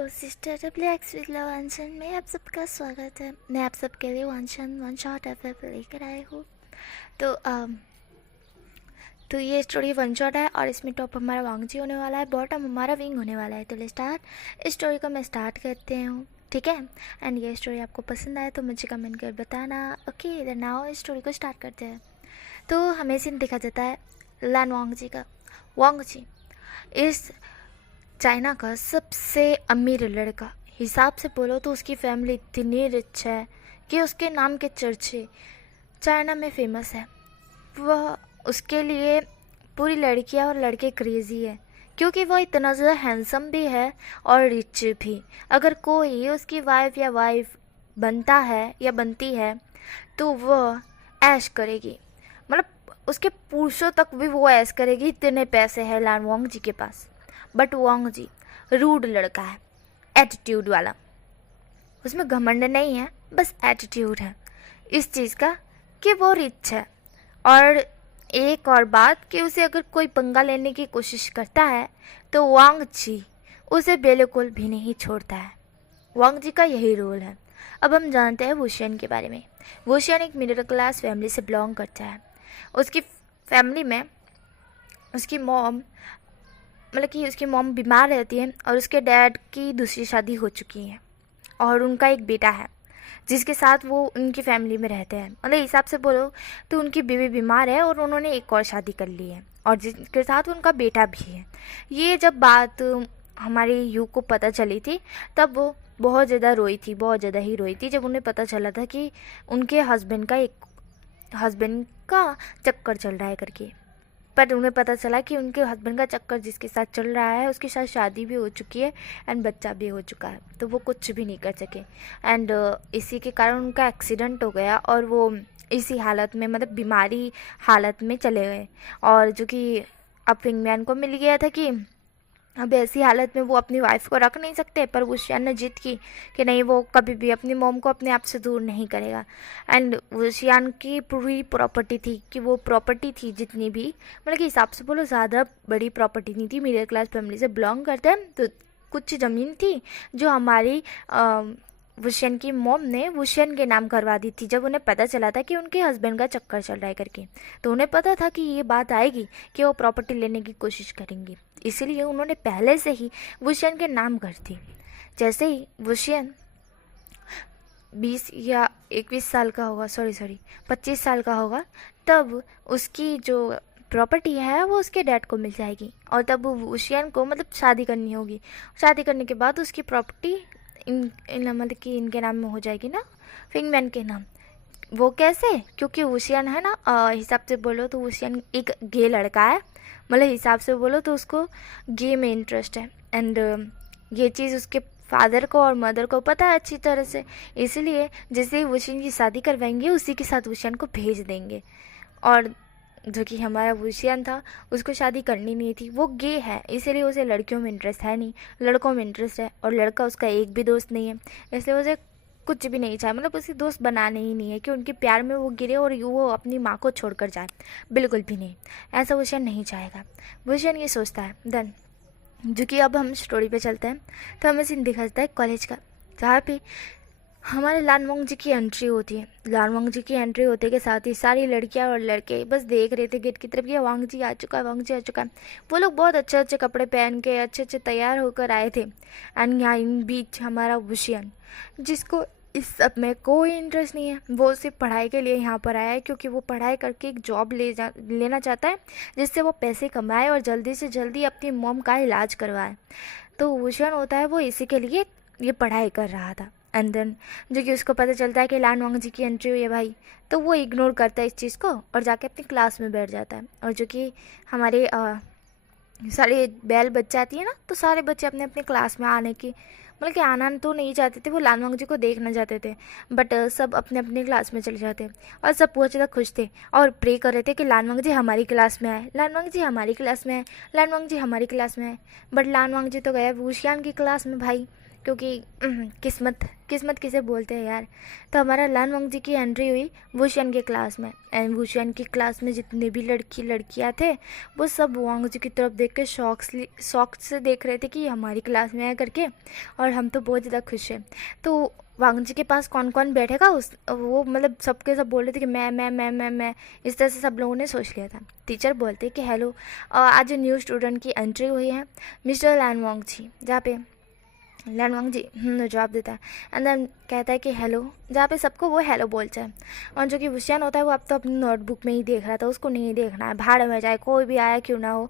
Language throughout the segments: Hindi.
सिस्टर डब्ल्यू विद वांछन में आप सबका स्वागत है। मैं आप सबके लिए वांछन वन शॉट एफ लेकर आई हूँ। तो ये स्टोरी वन शॉट है और इसमें टॉप हमारा वांगजी होने वाला है, बॉटम हमारा विंग होने वाला है। तो ले स्टार्ट इस स्टोरी को मैं स्टार्ट करते हूँ, ठीक है। एंड ये स्टोरी आपको पसंद आए तो मुझे कमेंट कर बताना। ओके देन नाउ इस स्टोरी को स्टार्ट करते हैं। तो हमें सीन दिखा जाता है लान वांगजी का। वांगजी इस चाइना का सबसे अमीर लड़का, हिसाब से बोलो तो उसकी फैमिली इतनी रिच है कि उसके नाम के चर्चे चाइना में फेमस है। वह उसके लिए पूरी लड़कियां और लड़के क्रेज़ी है क्योंकि वह इतना ज़्यादा हैंडसम भी है और रिच भी। अगर कोई उसकी वाइफ बनता है या बनती है तो वह ऐश करेगी, मतलब उसके पुरुषों तक भी वो ऐश करेगी, इतने पैसे हैं लान वांगजी के पास। बट वांगजी रूड लड़का है, एटीट्यूड वाला। उसमें घमंड नहीं है, बस एटीट्यूड है इस चीज़ का कि वो रिच है। और एक और बात कि उसे अगर कोई पंगा लेने की कोशिश करता है तो वांगजी उसे बिल्कुल भी नहीं छोड़ता है। वांगजी का यही रोल है। अब हम जानते हैं वुशियन के बारे में। वुशियन एक मिडिल क्लास फैमिली से बिलोंग करता है। उसकी फैमिली में उसकी मॉम उसकी मॉम बीमार रहती है और उसके डैड की दूसरी शादी हो चुकी है और उनका एक बेटा है जिसके साथ वो उनकी फैमिली में रहते हैं। मतलब हिसाब से बोलो तो उनकी बीवी बीमार है और उन्होंने एक और शादी कर ली है और जिसके साथ उनका बेटा भी है। ये जब बात हमारे यू को पता चली थी तब वो बहुत ज़्यादा रोई थी, बहुत ज़्यादा ही रोई थी जब उन्हें पता चला था कि उनके हस्बैंड का चक्कर चल रहा है करके। पर उन्हें पता चला कि उनके हस्बैंड का चक्कर जिसके साथ चल रहा है उसके साथ शादी भी हो चुकी है एंड बच्चा भी हो चुका है, तो वो कुछ भी नहीं कर सके। एंड इसी के कारण उनका एक्सीडेंट हो गया और वो इसी हालत में, मतलब बीमारी हालत में चले गए। और जो कि अब विंगमैन को मिल गया था कि अब ऐसी हालत में वो अपनी वाइफ को रख नहीं सकते, पर वुशियन ने जिद की कि नहीं, वो कभी भी अपनी मॉम को अपने आप से दूर नहीं करेगा। एंड वुशियन की पूरी प्रॉपर्टी थी कि वो प्रॉपर्टी थी जितनी भी, मतलब कि हिसाब से बोलो ज़्यादा बड़ी प्रॉपर्टी नहीं थी, मिडिल क्लास फैमिली से बिलोंग करते हैं। तो कुछ ज़मीन थी जो हमारी वुशियन की मॉम ने वुशियन के नाम करवा दी थी जब उन्हें पता चला था कि उनके हस्बैंड का चक्कर चल रहा है करके। तो उन्हें पता था कि ये बात आएगी कि वो प्रॉपर्टी लेने की कोशिश करेंगी, इसीलिए उन्होंने पहले से ही वुशियन के नाम कर दी। जैसे ही वुशियन 20 या 21 साल का होगा, 25 साल का होगा, तब उसकी जो प्रॉपर्टी है वो उसके डैड को मिल जाएगी और तब वुशियन को मतलब शादी करनी होगी। शादी करने के बाद उसकी प्रॉपर्टी मतलब कि इनके नाम में हो जाएगी ना, विंगमैन के नाम। वो कैसे? क्योंकि वुशियन है ना, हिसाब से बोलो तो वुशियन एक गे लड़का है, मतलब हिसाब से बोलो तो उसको गे में इंटरेस्ट है। एंड ये चीज़ उसके फादर को और मदर को पता है अच्छी तरह से, इसलिए जैसे ही वुशियन की शादी करवाएंगे उसी के साथ वुशियन को भेज देंगे। और जो कि हमारा वुशियन था उसको शादी करनी नहीं थी, वो गे है इसीलिए उसे लड़कियों में इंटरेस्ट है नहीं, लड़कों में इंटरेस्ट है। और लड़का उसका एक भी दोस्त नहीं है, इसलिए उसे कुछ भी नहीं चाहे, मतलब उसे दोस्त बनाने ही नहीं है कि उनके प्यार में वो गिरे और वो अपनी माँ को छोड़कर जाए, बिल्कुल भी नहीं। ऐसा वुशियन नहीं चाहेगा। वुशियन ये सोचता है। देन जो कि अब हम स्टोरी पे चलते हैं तो हमें सीन दिखाता है कॉलेज का, जहाँ पे हमारे लान वांगजी की एंट्री होती है। लान वांगजी की एंट्री होते के साथ ही सारी लड़कियां और लड़के बस देख रहे थे गेट की तरफ, ये वांगजी आ चुका है, वांगजी आ चुका है। वो लोग बहुत अच्छे अच्छे कपड़े पहन के अच्छे अच्छे तैयार होकर आए थे। एंड यहाँ इन बीच हमारा वुशियन, जिसको इस सब में कोई इंटरेस्ट नहीं है, वो सिर्फ पढ़ाई के लिए यहाँ पर आया है क्योंकि वो पढ़ाई करके एक जॉब लेना चाहता है जिससे वो पैसे कमाए और जल्दी से जल्दी अपनी मॉम का इलाज करवाए। तो वुशियन होता है वो इसी के लिए ये पढ़ाई कर रहा था। एंड देन जो कि उसको पता चलता है कि लान वांगजी की एंट्री हुई है भाई, तो वो इग्नोर करता है इस चीज़ को और जाके अपनी क्लास में बैठ जाता है। और जो कि हमारे सारे बैल बच जाती है ना, तो सारे बच्चे अपने अपने क्लास में आने की, मतलब कि आना तो नहीं चाहते थे, वो लान वांगजी को देखना चाहते थे, बट सब अपने अपने क्लास में चले जाते और सब बहुत ज़्यादा खुश थे और प्रे कर रहे थे कि लान वांगजी हमारी क्लास में आए, लान वांगजी हमारी क्लास में आए, लान वांगजी हमारी क्लास में आए। बट लान वांगजी तो गया वुशियन की क्लास में भाई, क्योंकि किस्मत किस्मत किसे बोलते हैं यार। तो हमारा लान वंग जी की एंट्री हुई वुशियन के क्लास में, एंड वुशियन की क्लास में जितने भी लड़कियां थे वो सब वांग जी की तरफ देख के शौक से देख रहे थे कि हमारी क्लास में आया करके, और हम तो बहुत ज़्यादा खुश हैं। तो वांग जी के पास कौन कौन बैठेगा उस वो मतलब सबके सब बोल रहे थे कि मैं, इस तरह से सब लोगों ने सोच लिया था। टीचर बोलते कि हेलो, आज न्यू स्टूडेंट की एंट्री हुई है, मिस्टर लैन वांग जी। जहाँ पे लैन वांग जी जवाब देता है, एंड देन कहता है कि हेलो, जहाँ पे सबको वो हेलो बोलता है। और जो कि वुशियन होता है वो अब तो अपनी नोटबुक में ही देख रहा था, उसको नहीं देखना है, भाड़ में जाए, कोई भी आया क्यों ना हो,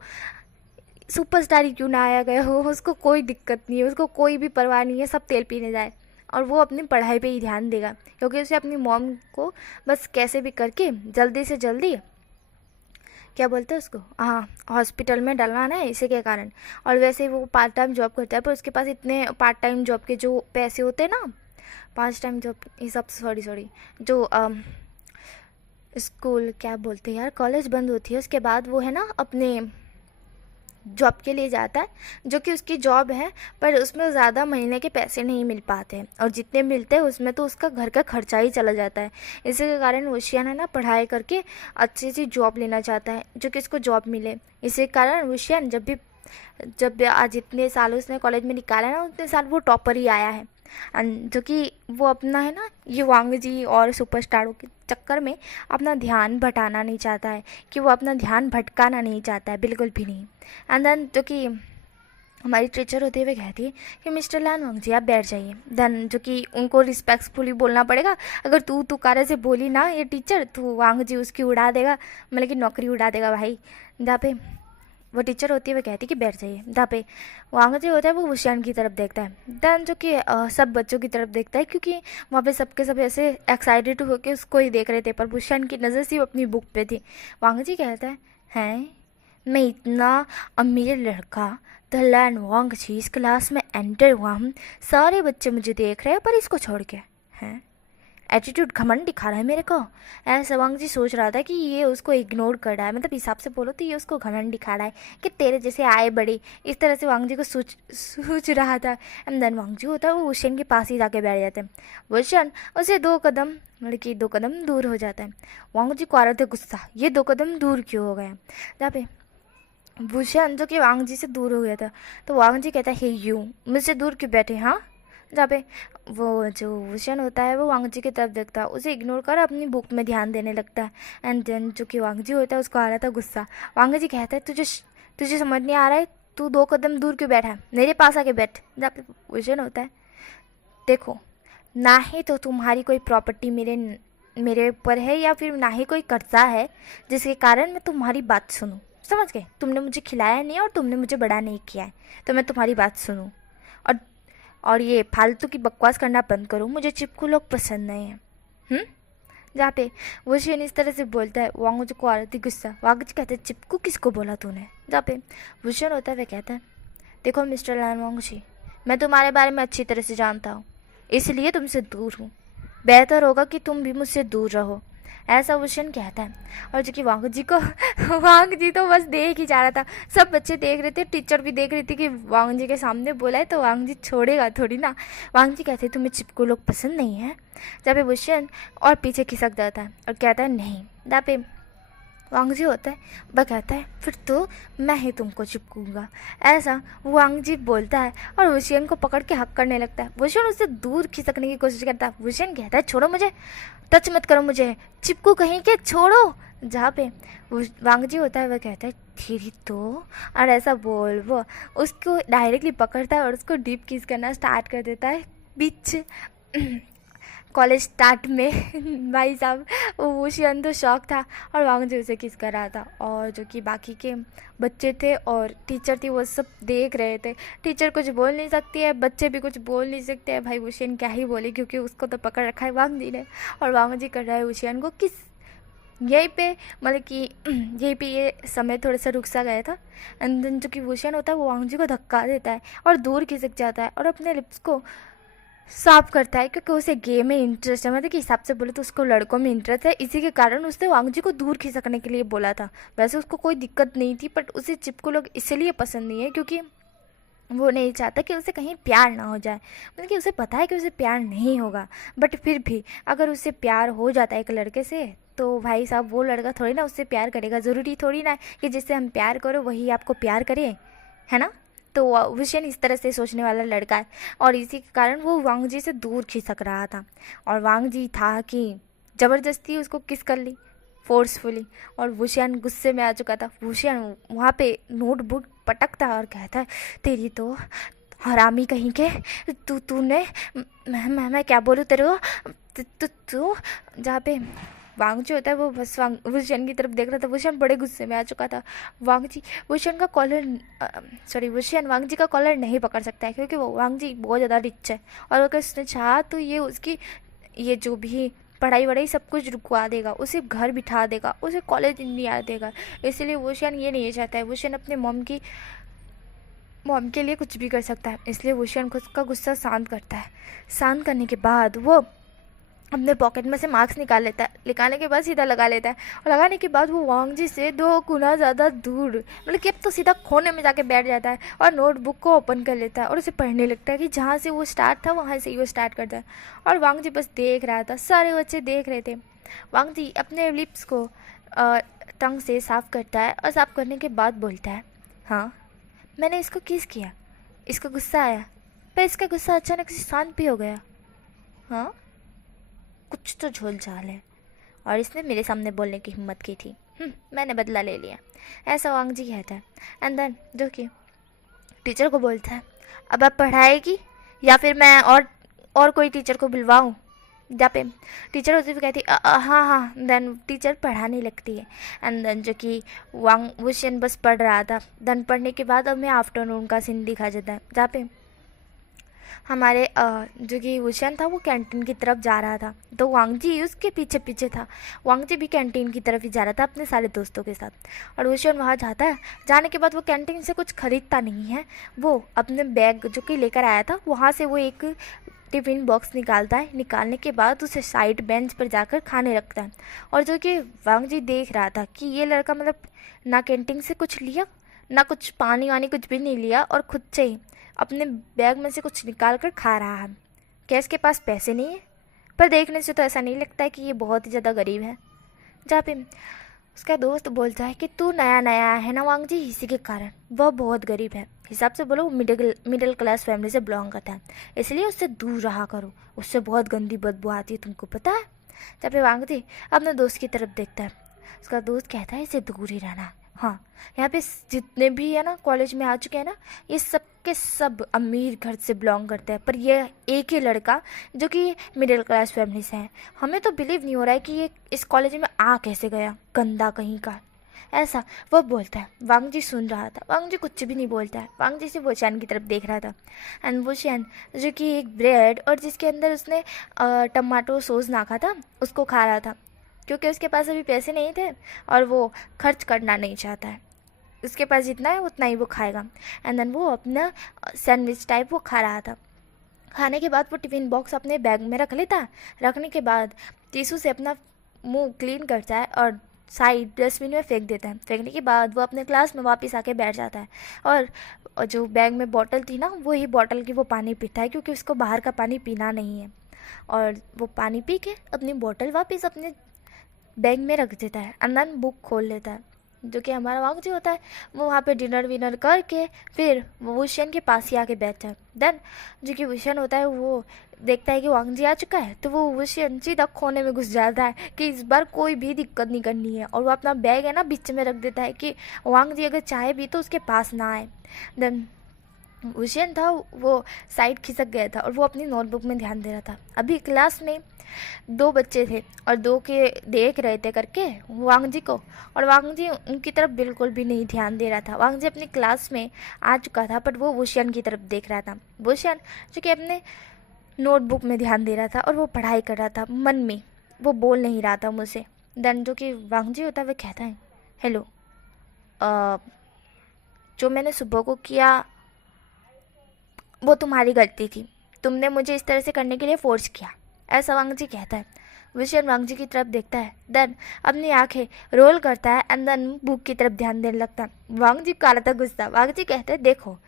सुपरस्टार ही क्यों ना आया गया हो, उसको कोई दिक्कत नहीं है, उसको कोई भी परवाह नहीं है, सब तेल पीने जाए और वो अपनी पढ़ाई पे ही ध्यान देगा, क्योंकि उसे अपनी मॉम को बस कैसे भी करके जल्दी से जल्दी क्या बोलते हैं उसको, हाँ, हॉस्पिटल में डलवाना है इसी के कारण। और वैसे वो पार्ट टाइम जॉब करता है, पर उसके पास इतने पार्ट टाइम जॉब के जो पैसे होते हैं ना, पाँच टाइम जॉब, ये सब सॉरी जो स्कूल क्या बोलते हैं यार, कॉलेज बंद होती है उसके बाद वो है ना अपने जॉब के लिए जाता है, जो कि उसकी जॉब है, पर उसमें ज़्यादा महीने के पैसे नहीं मिल पाते हैं, और जितने मिलते हैं उसमें तो उसका घर का खर्चा ही चला जाता है। इसी के कारण वुशियन है ना पढ़ाई करके अच्छी सी जॉब लेना चाहता है, जो कि उसको जॉब मिले। इसी के कारण वुशियन जब आज इतने साल उसने कॉलेज में निकाला है ना, उतने साल वो टॉपर ही आया है। जो कि वो अपना है ना ये वांग जी और सुपरस्टारों के चक्कर में अपना ध्यान भटाना नहीं चाहता है, कि वो अपना ध्यान भटकाना नहीं चाहता है, बिल्कुल भी नहीं। एंड देन जो कि हमारी टीचर होते हुए कहती है कि मिस्टर लान वांग जी आप बैठ जाइए। देन जो कि उनको रिस्पेक्टफुली बोलना पड़ेगा, अगर तू कारे से बोली ना ये टीचर, तो वांग जी उसकी उड़ा देगा, मतलब कि नौकरी उड़ा देगा भाई। जहाँ पे वो टीचर होती है वो कहती है कि बैठ जाइए। जहाँ पे वांग जी होता है वो वुशियन की तरफ देखता है, देन जो कि सब बच्चों की तरफ देखता है, क्योंकि वहाँ पे सबके सब ऐसे एक्साइटेड होकर उसको ही देख रहे थे, पर वुशियन की नज़र सिर्फ अपनी बुक पे थी। वांग जी कहता है, हैं मैं इतना अमीर लड़का, द लैन वांग जी, इस क्लास में एंटर हुआ हूँ, सारे बच्चे मुझे देख रहे हैं, पर इसको छोड़ के हैं एटीट्यूड, घमंड दिखा रहा है मेरे को। ऐसा वांग जी सोच रहा था कि ये उसको इग्नोर कर रहा है, मतलब हिसाब से बोलो तो ये उसको घमंड दिखा रहा है कि तेरे जैसे आए बड़े, इस तरह से वांग जी को सोच रहा था। एंड देन वांग जी होता है वो वुशियन के पास ही जाके बैठ जाते हैं। वुशियन उसे 2 कदम, लड़की 2 कदम दूर हो जाता है। वांग जी को आ रहा था गुस्सा, ये 2 कदम दूर क्यों हो गया। जहाँ पे वुशियन जो कि वांग जी से दूर हो गया था, तो वांग जी कहता है हे यू, मुझसे दूर क्यों बैठे, हाँ। जहाँ पे वो जो वुशियन होता है वो वांग जी की तरफ देखता है, उसे इग्नोर कर अपनी बुक में ध्यान देने लगता है। एंड देन जो कि वांग जी होता है उसको आ रहा था गुस्सा। वांग जी कहता है तुझे समझ नहीं आ रहा है, तू 2 कदम दूर क्यों बैठा है, मेरे पास आके बैठ। जहाँ पे वुशियन होता है, देखो ना ही तो तुम्हारी कोई प्रॉपर्टी मेरे ऊपर है, या फिर ना ही कोई कर्जा है जिसके कारण मैं तुम्हारी बात सुनूं, समझ गए। तुमने मुझे खिलाया नहीं और तुमने मुझे बड़ा नहीं किया है, तो मैं तुम्हारी बात सुनूं। और ये फालतू की बकवास करना बंद करो, मुझे चिपकू लोग पसंद नहीं है। जहाँ पे वुशियन इस तरह से बोलता है, वांग जी को आ रही थी गुस्सा। वांग जी कहते हैं चिपकू किसको बोला तूने। जहाँ पे वुशियन होता है वह कहता है, देखो मिस्टर लैन वांग जी, मैं तुम्हारे बारे में अच्छी तरह से जानता हूँ, इसलिए तुमसे दूर हूँ, बेहतर होगा कि तुम भी मुझसे दूर रहो, ऐसा वुशियन कहता है। और जो कि वांग जी को वांग जी तो बस देख ही जा रहा था, सब बच्चे देख रहे थे, टीचर भी देख रही थी कि वांग जी के सामने बोला है तो वांग जी छोड़ेगा थोड़ी ना। वांग जी कहते तुम्हें चिपकू लोग पसंद नहीं है। जहाँ पे वुशियन और पीछे खिसक जाता है और कहता है नहीं। जहाँ पे वांग जी होता है वह कहता है फिर तो मैं ही तुमको चिपकूंगा, ऐसा वांग जी बोलता है और वुशियन को पकड़ के हक करने लगता है। वुशियन उससे दूर खिसकने की कोशिश करता है। वुशियन कहता है छोड़ो मुझे, टच मत करो मुझे, चिपकू कहीं के, छोड़ो। जहाँ पे वांग जी होता है वह कहता है तेरी तो, और ऐसा बोल वो उसको डायरेक्टली पकड़ता है और उसको डीप किस करना स्टार्ट कर देता है बीच कॉलेज स्टार्ट में। भाई साहब वुशियन तो शौक था और वांग जी उसे किस कर रहा था, और जो कि बाकी के बच्चे थे और टीचर थी वो सब देख रहे थे। टीचर कुछ बोल नहीं सकती है, बच्चे भी कुछ बोल नहीं सकते हैं, भाई वुशियन क्या ही बोले, क्योंकि उसको तो पकड़ रखा है वांग जी ने, और वांग जी कर रहा है वुशियन को किस। यहीं पे मतलब कि यहीं पे ये समय थोड़ा सा रुक सा गया था। एंड देन जो कि वुशियन होता है वो वांग जी को धक्का देता है और दूर खिसक जाता है और अपने लिप्स को साफ करता है, क्योंकि उसे गेम में इंटरेस्ट है, मतलब कि हिसाब से बोले तो उसको लड़कों में इंटरेस्ट है, इसी के कारण उसने वांग जी को दूर खिसकने के लिए बोला था। वैसे उसको कोई दिक्कत नहीं थी, बट उसे चिपकू लोग इसलिए पसंद नहीं है क्योंकि वो नहीं चाहता कि उसे कहीं प्यार ना हो जाए, मतलब कि उसे पता है कि उसे प्यार नहीं होगा, बट फिर भी अगर उसे प्यार हो जाता है एक लड़के से, तो भाई साहब वो लड़का थोड़ी ना उससे प्यार करेगा। ज़रूरी थोड़ी ना कि जिससे हम प्यार करो वही आपको प्यार करे, है ना। तो विशन इस तरह से सोचने वाला लड़का है, और इसी के कारण वो वांग जी से दूर खिसक रहा था। और वांग जी था कि ज़बरदस्ती उसको किस कर ली, फोर्सफुली। और वुशियान गुस्से में आ चुका था। वुशियान वहाँ पे नोटबुक पटकता और कहता है, तेरी तो हरामी कहीं के, तूने मैं क्या बोलूँ तेरे को, तू जहाँ पे वांग जी होता है वो बस वुशियान की तरफ देख रहा था। वुशियान बड़े गुस्से में आ चुका था। वांग जी वुशियान का कॉलर वुशियान वांग जी का कॉलर नहीं पकड़ सकता है, क्योंकि वो वांग जी बहुत ज़्यादा रिच है, और अगर उसने चाहा तो ये उसकी ये जो भी पढ़ाई वढ़ाई सब कुछ रुकवा देगा, उसे घर बिठा देगा, उसे कॉलेज नहीं आ देगा। इसलिए वुशियान ये नहीं चाहता है। वुशियान अपने मॉम के लिए कुछ भी कर सकता है। इसलिए वुशियान खुद का गुस्सा शांत करता है। शांत करने के बाद वो अपने पॉकेट में से मार्क्स निकाल लेता है। निकालने के बाद सीधा लगा लेता है, और लगाने के बाद वो वांग जी से 2 गुना ज़्यादा दूर, मतलब कि अब तो सीधा कोने में जाके बैठ जाता है और नोटबुक को ओपन कर लेता है और उसे पढ़ने लगता है कि जहाँ से वो स्टार्ट था वहाँ से ही वो स्टार्ट करता है। और वांग जी बस देख रहा था, सारे बच्चे देख रहे थे। वांग जी अपने लिप्स को टंग से साफ़ करता है, और साफ़ करने के बाद बोलता है, हाँ मैंने इसको किस किया, इसको गुस्सा आया, पर इसका गुस्सा अचानक से शांत भी हो गया। हाँ, कुछ तो झोल झाल है, और इसने मेरे सामने बोलने की हिम्मत की थी। मैंने बदला ले लिया, ऐसा वांग जी कहता है। एंड देन जो कि टीचर को बोलता है, अब आप पढ़ाएगी या फिर मैं और कोई टीचर को बुलवाऊँ। जहाँ पे टीचर होती हुई कहती हाँ हाँ, देन टीचर पढ़ाने लगती है। एंड देन जो कि वांग वुशियन बस पढ़ रहा था। देन पढ़ने के बाद हमें आफ्टरनून का सीन दिखा जाता है, जहाँ पे हमारे जो कि वुशियन था वो कैंटीन की तरफ जा रहा था, तो वांग जी उसके पीछे पीछे था। वांग जी भी कैंटीन की तरफ ही जा रहा था अपने सारे दोस्तों के साथ, और वुशियन वहाँ जाता है। जाने के बाद वो कैंटीन से कुछ खरीदता नहीं है, वो अपने बैग जो कि लेकर आया था वहाँ से वो एक टिफ़िन बॉक्स निकालता है। निकालने के बाद उसे साइड बेंच पर जाकर खाने रखता है। और जो कि वांग जी देख रहा था कि ये लड़का मतलब ना कैंटीन से कुछ लिया, ना कुछ पानी वानी कुछ भी नहीं लिया, और खुद से ही अपने बैग में से कुछ निकाल कर खा रहा है। क्या इसके पास पैसे नहीं है? पर देखने से तो ऐसा नहीं लगता है कि ये बहुत ही ज़्यादा गरीब है। जहाँ पे उसका दोस्त बोलता है कि तू नया नया है ना वांग जी, इसी के कारण वह बहुत गरीब है। हिसाब से बोलो वो मिडिल क्लास फैमिली से बिलोंग करता है, इसलिए उससे दूर रहा करो, उससे बहुत गंदी बदबू आती है, तुमको पता है। जब पे वांग जी अपने दोस्त की तरफ देखता है, उसका दोस्त कहता है इसे दूर ही रहना। हाँ, यहाँ पे जितने भी है ना कॉलेज में आ चुके हैं ना, ये सब के सब अमीर घर से बिलोंग करते हैं, पर ये एक ही लड़का जो कि मिडिल क्लास फैमिली से है। हमें तो बिलीव नहीं हो रहा है कि ये इस कॉलेज में आ कैसे गया, गंदा कहीं का, ऐसा वो बोलता है। वांग जी सुन रहा था, वांग जी कुछ भी नहीं बोलता है, वांग जी से वुशियान की तरफ देख रहा था। एंड वुशियान जो कि एक ब्रेड और जिसके अंदर उसने टमाटो सॉस नाखा था उसको खा रहा था, क्योंकि उसके पास अभी पैसे नहीं थे और वो खर्च करना नहीं चाहता है। उसके पास जितना है उतना ही वो खाएगा। एंड देन वो अपना सैंडविच टाइप वो खा रहा था। खाने के बाद वो टिफ़िन बॉक्स अपने बैग में रख लेता है। रखने के बाद टिश्यू से अपना मुंह क्लीन करता है और साइड डस्टबिन में फेंक देता है। फेंकने के बाद वो अपने क्लास में वापस आके बैठ जाता है, और जो बैग में बॉटल थी ना वही बॉटल की वो पानी पीता है, क्योंकि उसको बाहर का पानी पीना नहीं है। और वो पानी पी के अपनी बॉटल वापस अपने बैग में रख देता है। एंड देन बुक खोल लेता है। जो कि हमारा वांग जी होता है वो वहाँ पे डिनर विनर करके फिर वो वुशियन के पास ही आके बैठता है। देन जो कि वुशियन होता है वो देखता है कि वांग जी आ चुका है, तो वो वुशियन सीधा खोने में घुस जाता है कि इस बार कोई भी दिक्कत नहीं करनी है, और वो अपना बैग है ना बीच में रख देता है कि वांग जी अगर चाहे भी तो उसके पास ना आए। देन वुशियन था वो साइड खिसक गया था और वो अपनी नोटबुक में ध्यान दे रहा था। अभी क्लास में 2 बच्चे थे और 2 के देख रहे थे करके वांग जी को, और वांग जी उनकी तरफ बिल्कुल भी नहीं ध्यान दे रहा था। वांग जी अपनी क्लास में आ चुका था, बट वो वुशियन की तरफ देख रहा था। वुशियन जो कि अपने नोटबुक में ध्यान दे रहा था और वो पढ़ाई कर रहा था मन में, वो बोल नहीं रहा था मुझसे। देन जो कि वांग जी होता है वो कहता है, हेलो, जो मैंने सुबह को किया वो तुम्हारी गलती थी, तुमने मुझे इस तरह से करने के लिए फोर्स किया, ऐसा वांग जी कहता है। वुशियन वांग जी की तरफ देखता है, देन अपनी आंखें रोल करता है एंड देन बुक की तरफ ध्यान देने लगता है। वांग जी को आ रहा था गुस्सा। वांग जी कहते हैं, देखो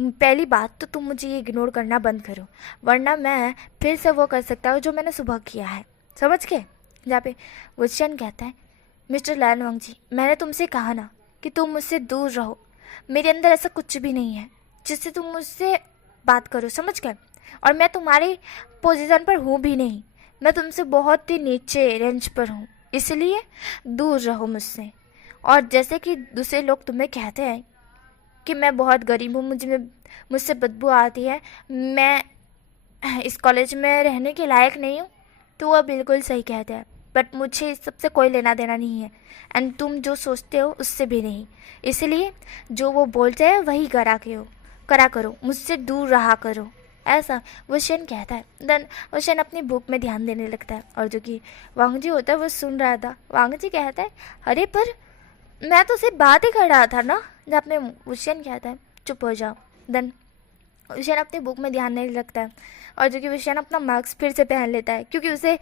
पहली बात तो तुम मुझे ये इग्नोर करना बंद करो, वरना मैं फिर से वो कर सकता हूँ जो मैंने सुबह किया है, समझ के। जहाँ पे वुशियन कहता है, मिस्टर लैन वांग जी, मैंने तुमसे कहा ना कि तुम मुझसे दूर रहो। मेरे अंदर ऐसा कुछ भी नहीं है जिससे तुम मुझसे बात करो, समझ गए। और मैं तुम्हारी पोजीशन पर हूँ भी नहीं, मैं तुमसे बहुत ही नीचे रेंज पर हूँ, इसलिए दूर रहो मुझसे। और जैसे कि दूसरे लोग तुम्हें कहते हैं कि मैं बहुत गरीब हूँ, मुझसे बदबू आती है, मैं इस कॉलेज में रहने के लायक नहीं हूँ, तो वह बिल्कुल सही कहते हैं। बट मुझे इस सबसे कोई लेना देना नहीं है एंड तुम जो सोचते हो उससे भी नहीं, इसलिए जो वो बोलते हैं वही करा करो, मुझसे दूर रहा करो, ऐसा वुशियन कहता है। देन वुशियन अपनी बुक में ध्यान देने लगता है और जो कि वांग जी होता है वो सुन रहा था। वांग जी कहता है, अरे पर मैं तो सिर्फ बात ही कर रहा था ना। जब में वुशियन कहता है, चुप हो जाओ। देन वुशियन अपनी बुक में ध्यान नहीं लगता है और जो कि वुशियन अपना मास्क फिर से पहन लेता है, क्योंकि उसे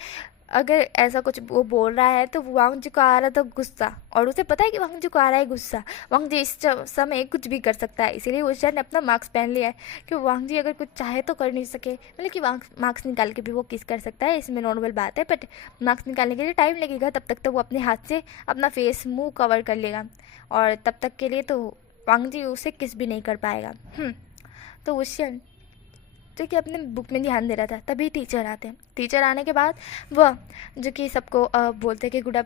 अगर ऐसा कुछ वो बोल रहा है तो वांग जी को आ रहा था गुस्सा, और उसे पता है कि वांग जी को आ रहा है गुस्सा, वांग जी इस समय कुछ भी कर सकता है, इसीलिए वुशियन ने अपना मास्क पहन लिया है कि वांग जी अगर कुछ चाहे तो कर नहीं सके, मतलब कि मास्क निकाल के भी वो किस कर सकता है, इसमें नॉर्मल बात है। बट मास्क निकालने के लिए टाइम लगेगा, तब तक तो वो अपने हाथ से अपना फेस मुँह कवर कर लेगा, और तब तक के लिए तो वांग जी उसे किस भी नहीं कर पाएगा। तो वुशियन जो कि अपने बुक में ध्यान दे रहा था, तभी टीचर आते हैं। टीचर आने के बाद वह जो कि सबको बोलते हैं कि गुड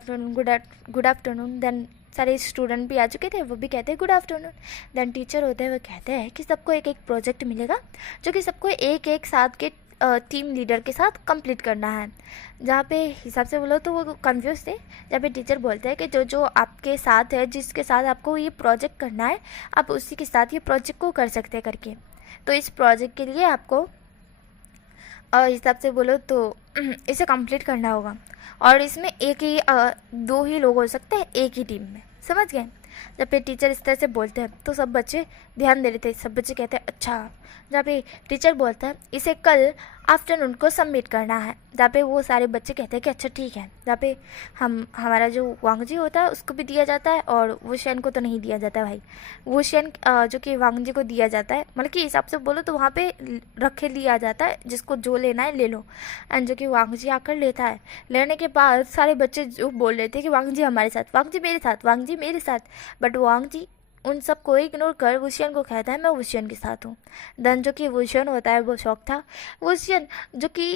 आफ्टरनून। देन सारे स्टूडेंट भी आ चुके थे, वो भी कहते हैं गुड आफ्टरनून। देन टीचर होते हैं वो कहते हैं कि सबको एक एक प्रोजेक्ट मिलेगा जो कि सबको एक एक साथ के टीम लीडर के साथ कंप्लीट करना है। जहाँ पे हिसाब से बोलो तो वो कंफ्यूज थे, जहाँ पे टीचर बोलते हैं कि जो जो आपके साथ है, जिसके साथ आपको ये प्रोजेक्ट करना है, आप उसी के साथ ये प्रोजेक्ट को कर सकते हैं करके। तो इस प्रोजेक्ट के लिए आपको हिसाब से बोलो तो इसे कंप्लीट करना होगा, और इसमें एक ही दो ही लोग हो सकते हैं एक ही टीम में, समझ गए। जब पे टीचर इस तरह से बोलते हैं तो सब बच्चे ध्यान दे रहे थे, सब बच्चे कहते हैं अच्छा। जहाँ पे टीचर बोलता है इसे कल आफ्टरनून को सबमिट करना है, जहाँ पे वो सारे बच्चे कहते हैं कि अच्छा ठीक है। जहाँ पे हमारा जो वांग जी होता है उसको भी दिया जाता है, और वुशियन को तो नहीं दिया जाता है भाई। वुशियन जो कि वांग जी को दिया जाता है, मतलब कि हिसाब से बोलो तो वहाँ पे रखे लिया जाता है, जिसको जो लेना है ले लो। एंड जो कि वांग जी आकर लेता है, लेने के बाद सारे बच्चे जो बोल रहे थे कि वांग जी हमारे साथ, वांग जी मेरे साथ, वांग जी मेरे साथ, बट वांग जी उन सबको इग्नोर कर वुशियन को कहता है मैं वुशियन के साथ हूँ। देन जो कि वुशियन होता है वो शौक था। वुशियन जो कि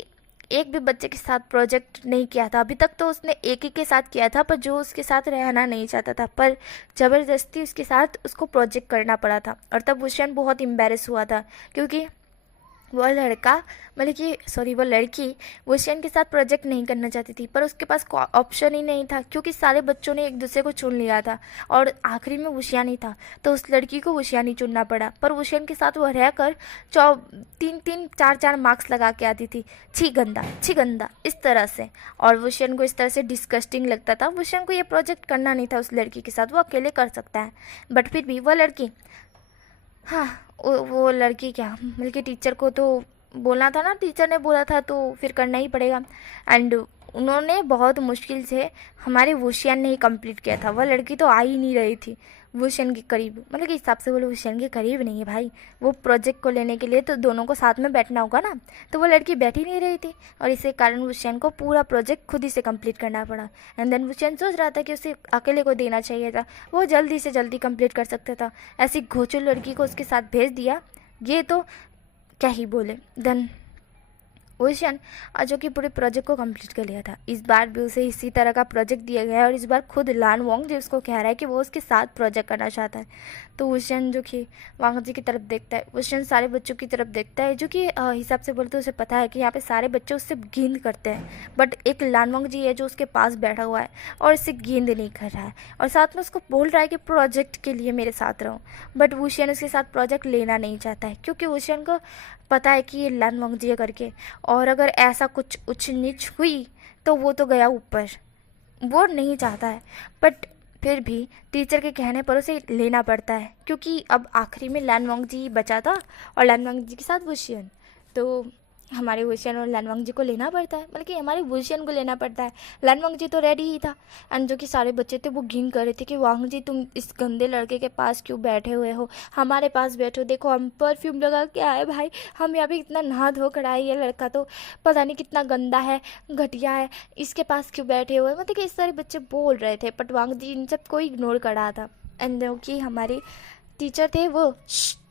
एक भी बच्चे के साथ प्रोजेक्ट नहीं किया था अभी तक, तो उसने एक ही के साथ किया था, पर जो उसके साथ रहना नहीं चाहता था, पर ज़बरदस्ती उसके साथ उसको प्रोजेक्ट करना पड़ा था। और तब वुशियन बहुत एम्बेरस हुआ था, क्योंकि वो लड़का मतलब कि सॉरी वो लड़की वुशियन के साथ प्रोजेक्ट नहीं करना चाहती थी, पर उसके पास ऑप्शन ही नहीं था, क्योंकि सारे बच्चों ने एक दूसरे को चुन लिया था और आखिरी में वुशियन ही था, तो उस लड़की को वुशियन ही चुनना पड़ा। पर वुशियन के साथ वो रहकर 3-4 मार्क्स लगा के आती थी, छी गंदा इस तरह से, और वुशियन को इस तरह से डिस्गस्टिंग लगता था। वुशियन को ये प्रोजेक्ट करना नहीं था उस लड़की के साथ, वो अकेले कर सकता है, बट फिर भी वो लड़की, हाँ वो लड़की क्या बल्कि टीचर को तो बोलना था ना, टीचर ने बोला था तो फिर करना ही पड़ेगा। एंड उन्होंने बहुत मुश्किल से हमारे वुशियन ने ही कंप्लीट किया था, वह लड़की तो आ ही नहीं रही थी वुशियन के करीब, मतलब कि हिसाब से बोलो वुशियन के करीब नहीं है भाई, वो प्रोजेक्ट को लेने के लिए तो दोनों को साथ में बैठना होगा ना, तो वो लड़की बैठ ही नहीं रही थी, और इसी कारण वुशियन को पूरा प्रोजेक्ट खुद ही से कंप्लीट करना पड़ा। एंड देन वुशियन सोच रहा था कि उसे अकेले को देना चाहिए था, वो जल्दी से जल्दी कंप्लीट कर सकता था, ऐसी घोचू लड़की को उसके साथ भेज दिया, ये तो क्या ही बोले। देन वुशियन जो कि पूरे प्रोजेक्ट को कंप्लीट कर लिया था, इस बार भी उसे इसी तरह का प्रोजेक्ट दिया गया है, और इस बार खुद लान वांग जी उसको कह रहा है कि वो उसके साथ प्रोजेक्ट करना चाहता है। तो वुशियन जो कि वांग जी की तरफ देखता है, वुशियन सारे बच्चों की तरफ देखता है, जो कि हिसाब से बोलते उसे पता है कि यहाँ पे सारे बच्चे उससे गेंद करते हैं, बट एक लान वांग जी है जो उसके पास बैठा हुआ है और इससे गेंद नहीं कर रहा है, और साथ में उसको बोल रहा है कि प्रोजेक्ट के लिए मेरे साथ रहो, बट वुशियन उसके साथ प्रोजेक्ट लेना नहीं चाहता है, क्योंकि वुशियन को पता है कि ये लान वांग जी है करके, और अगर ऐसा कुछ ऊंच नीच हुई तो वो तो गया ऊपर, वो नहीं चाहता है, बट फिर भी टीचर के कहने पर उसे लेना पड़ता है, क्योंकि अब आखिरी में लान वांग जी बचा था और लान वांग जी के साथ वुशियन, तो हमारे वुशन और लानवांग जी को लेना पड़ता है, मतलब कि हमारे वुशन को लेना पड़ता है। लानवांग जी तो रेडी ही था, एंड जो कि सारे बच्चे थे वो घिन कर रहे थे कि वांग जी तुम इस गंदे लड़के के पास क्यों बैठे हुए हो, हमारे पास बैठो, देखो हम परफ्यूम लगा के आए भाई, हम यहाँ पे इतना नहा धो कर आए, ये लड़का तो पता नहीं कितना गंदा है, घटिया है, इसके पास क्यों बैठे हुए, मतलब कि इस सारे बच्चे बोल रहे थे। बट वांग जी इन सब को इग्नोर कर रहा था। एंड जो कि हमारे टीचर थे वो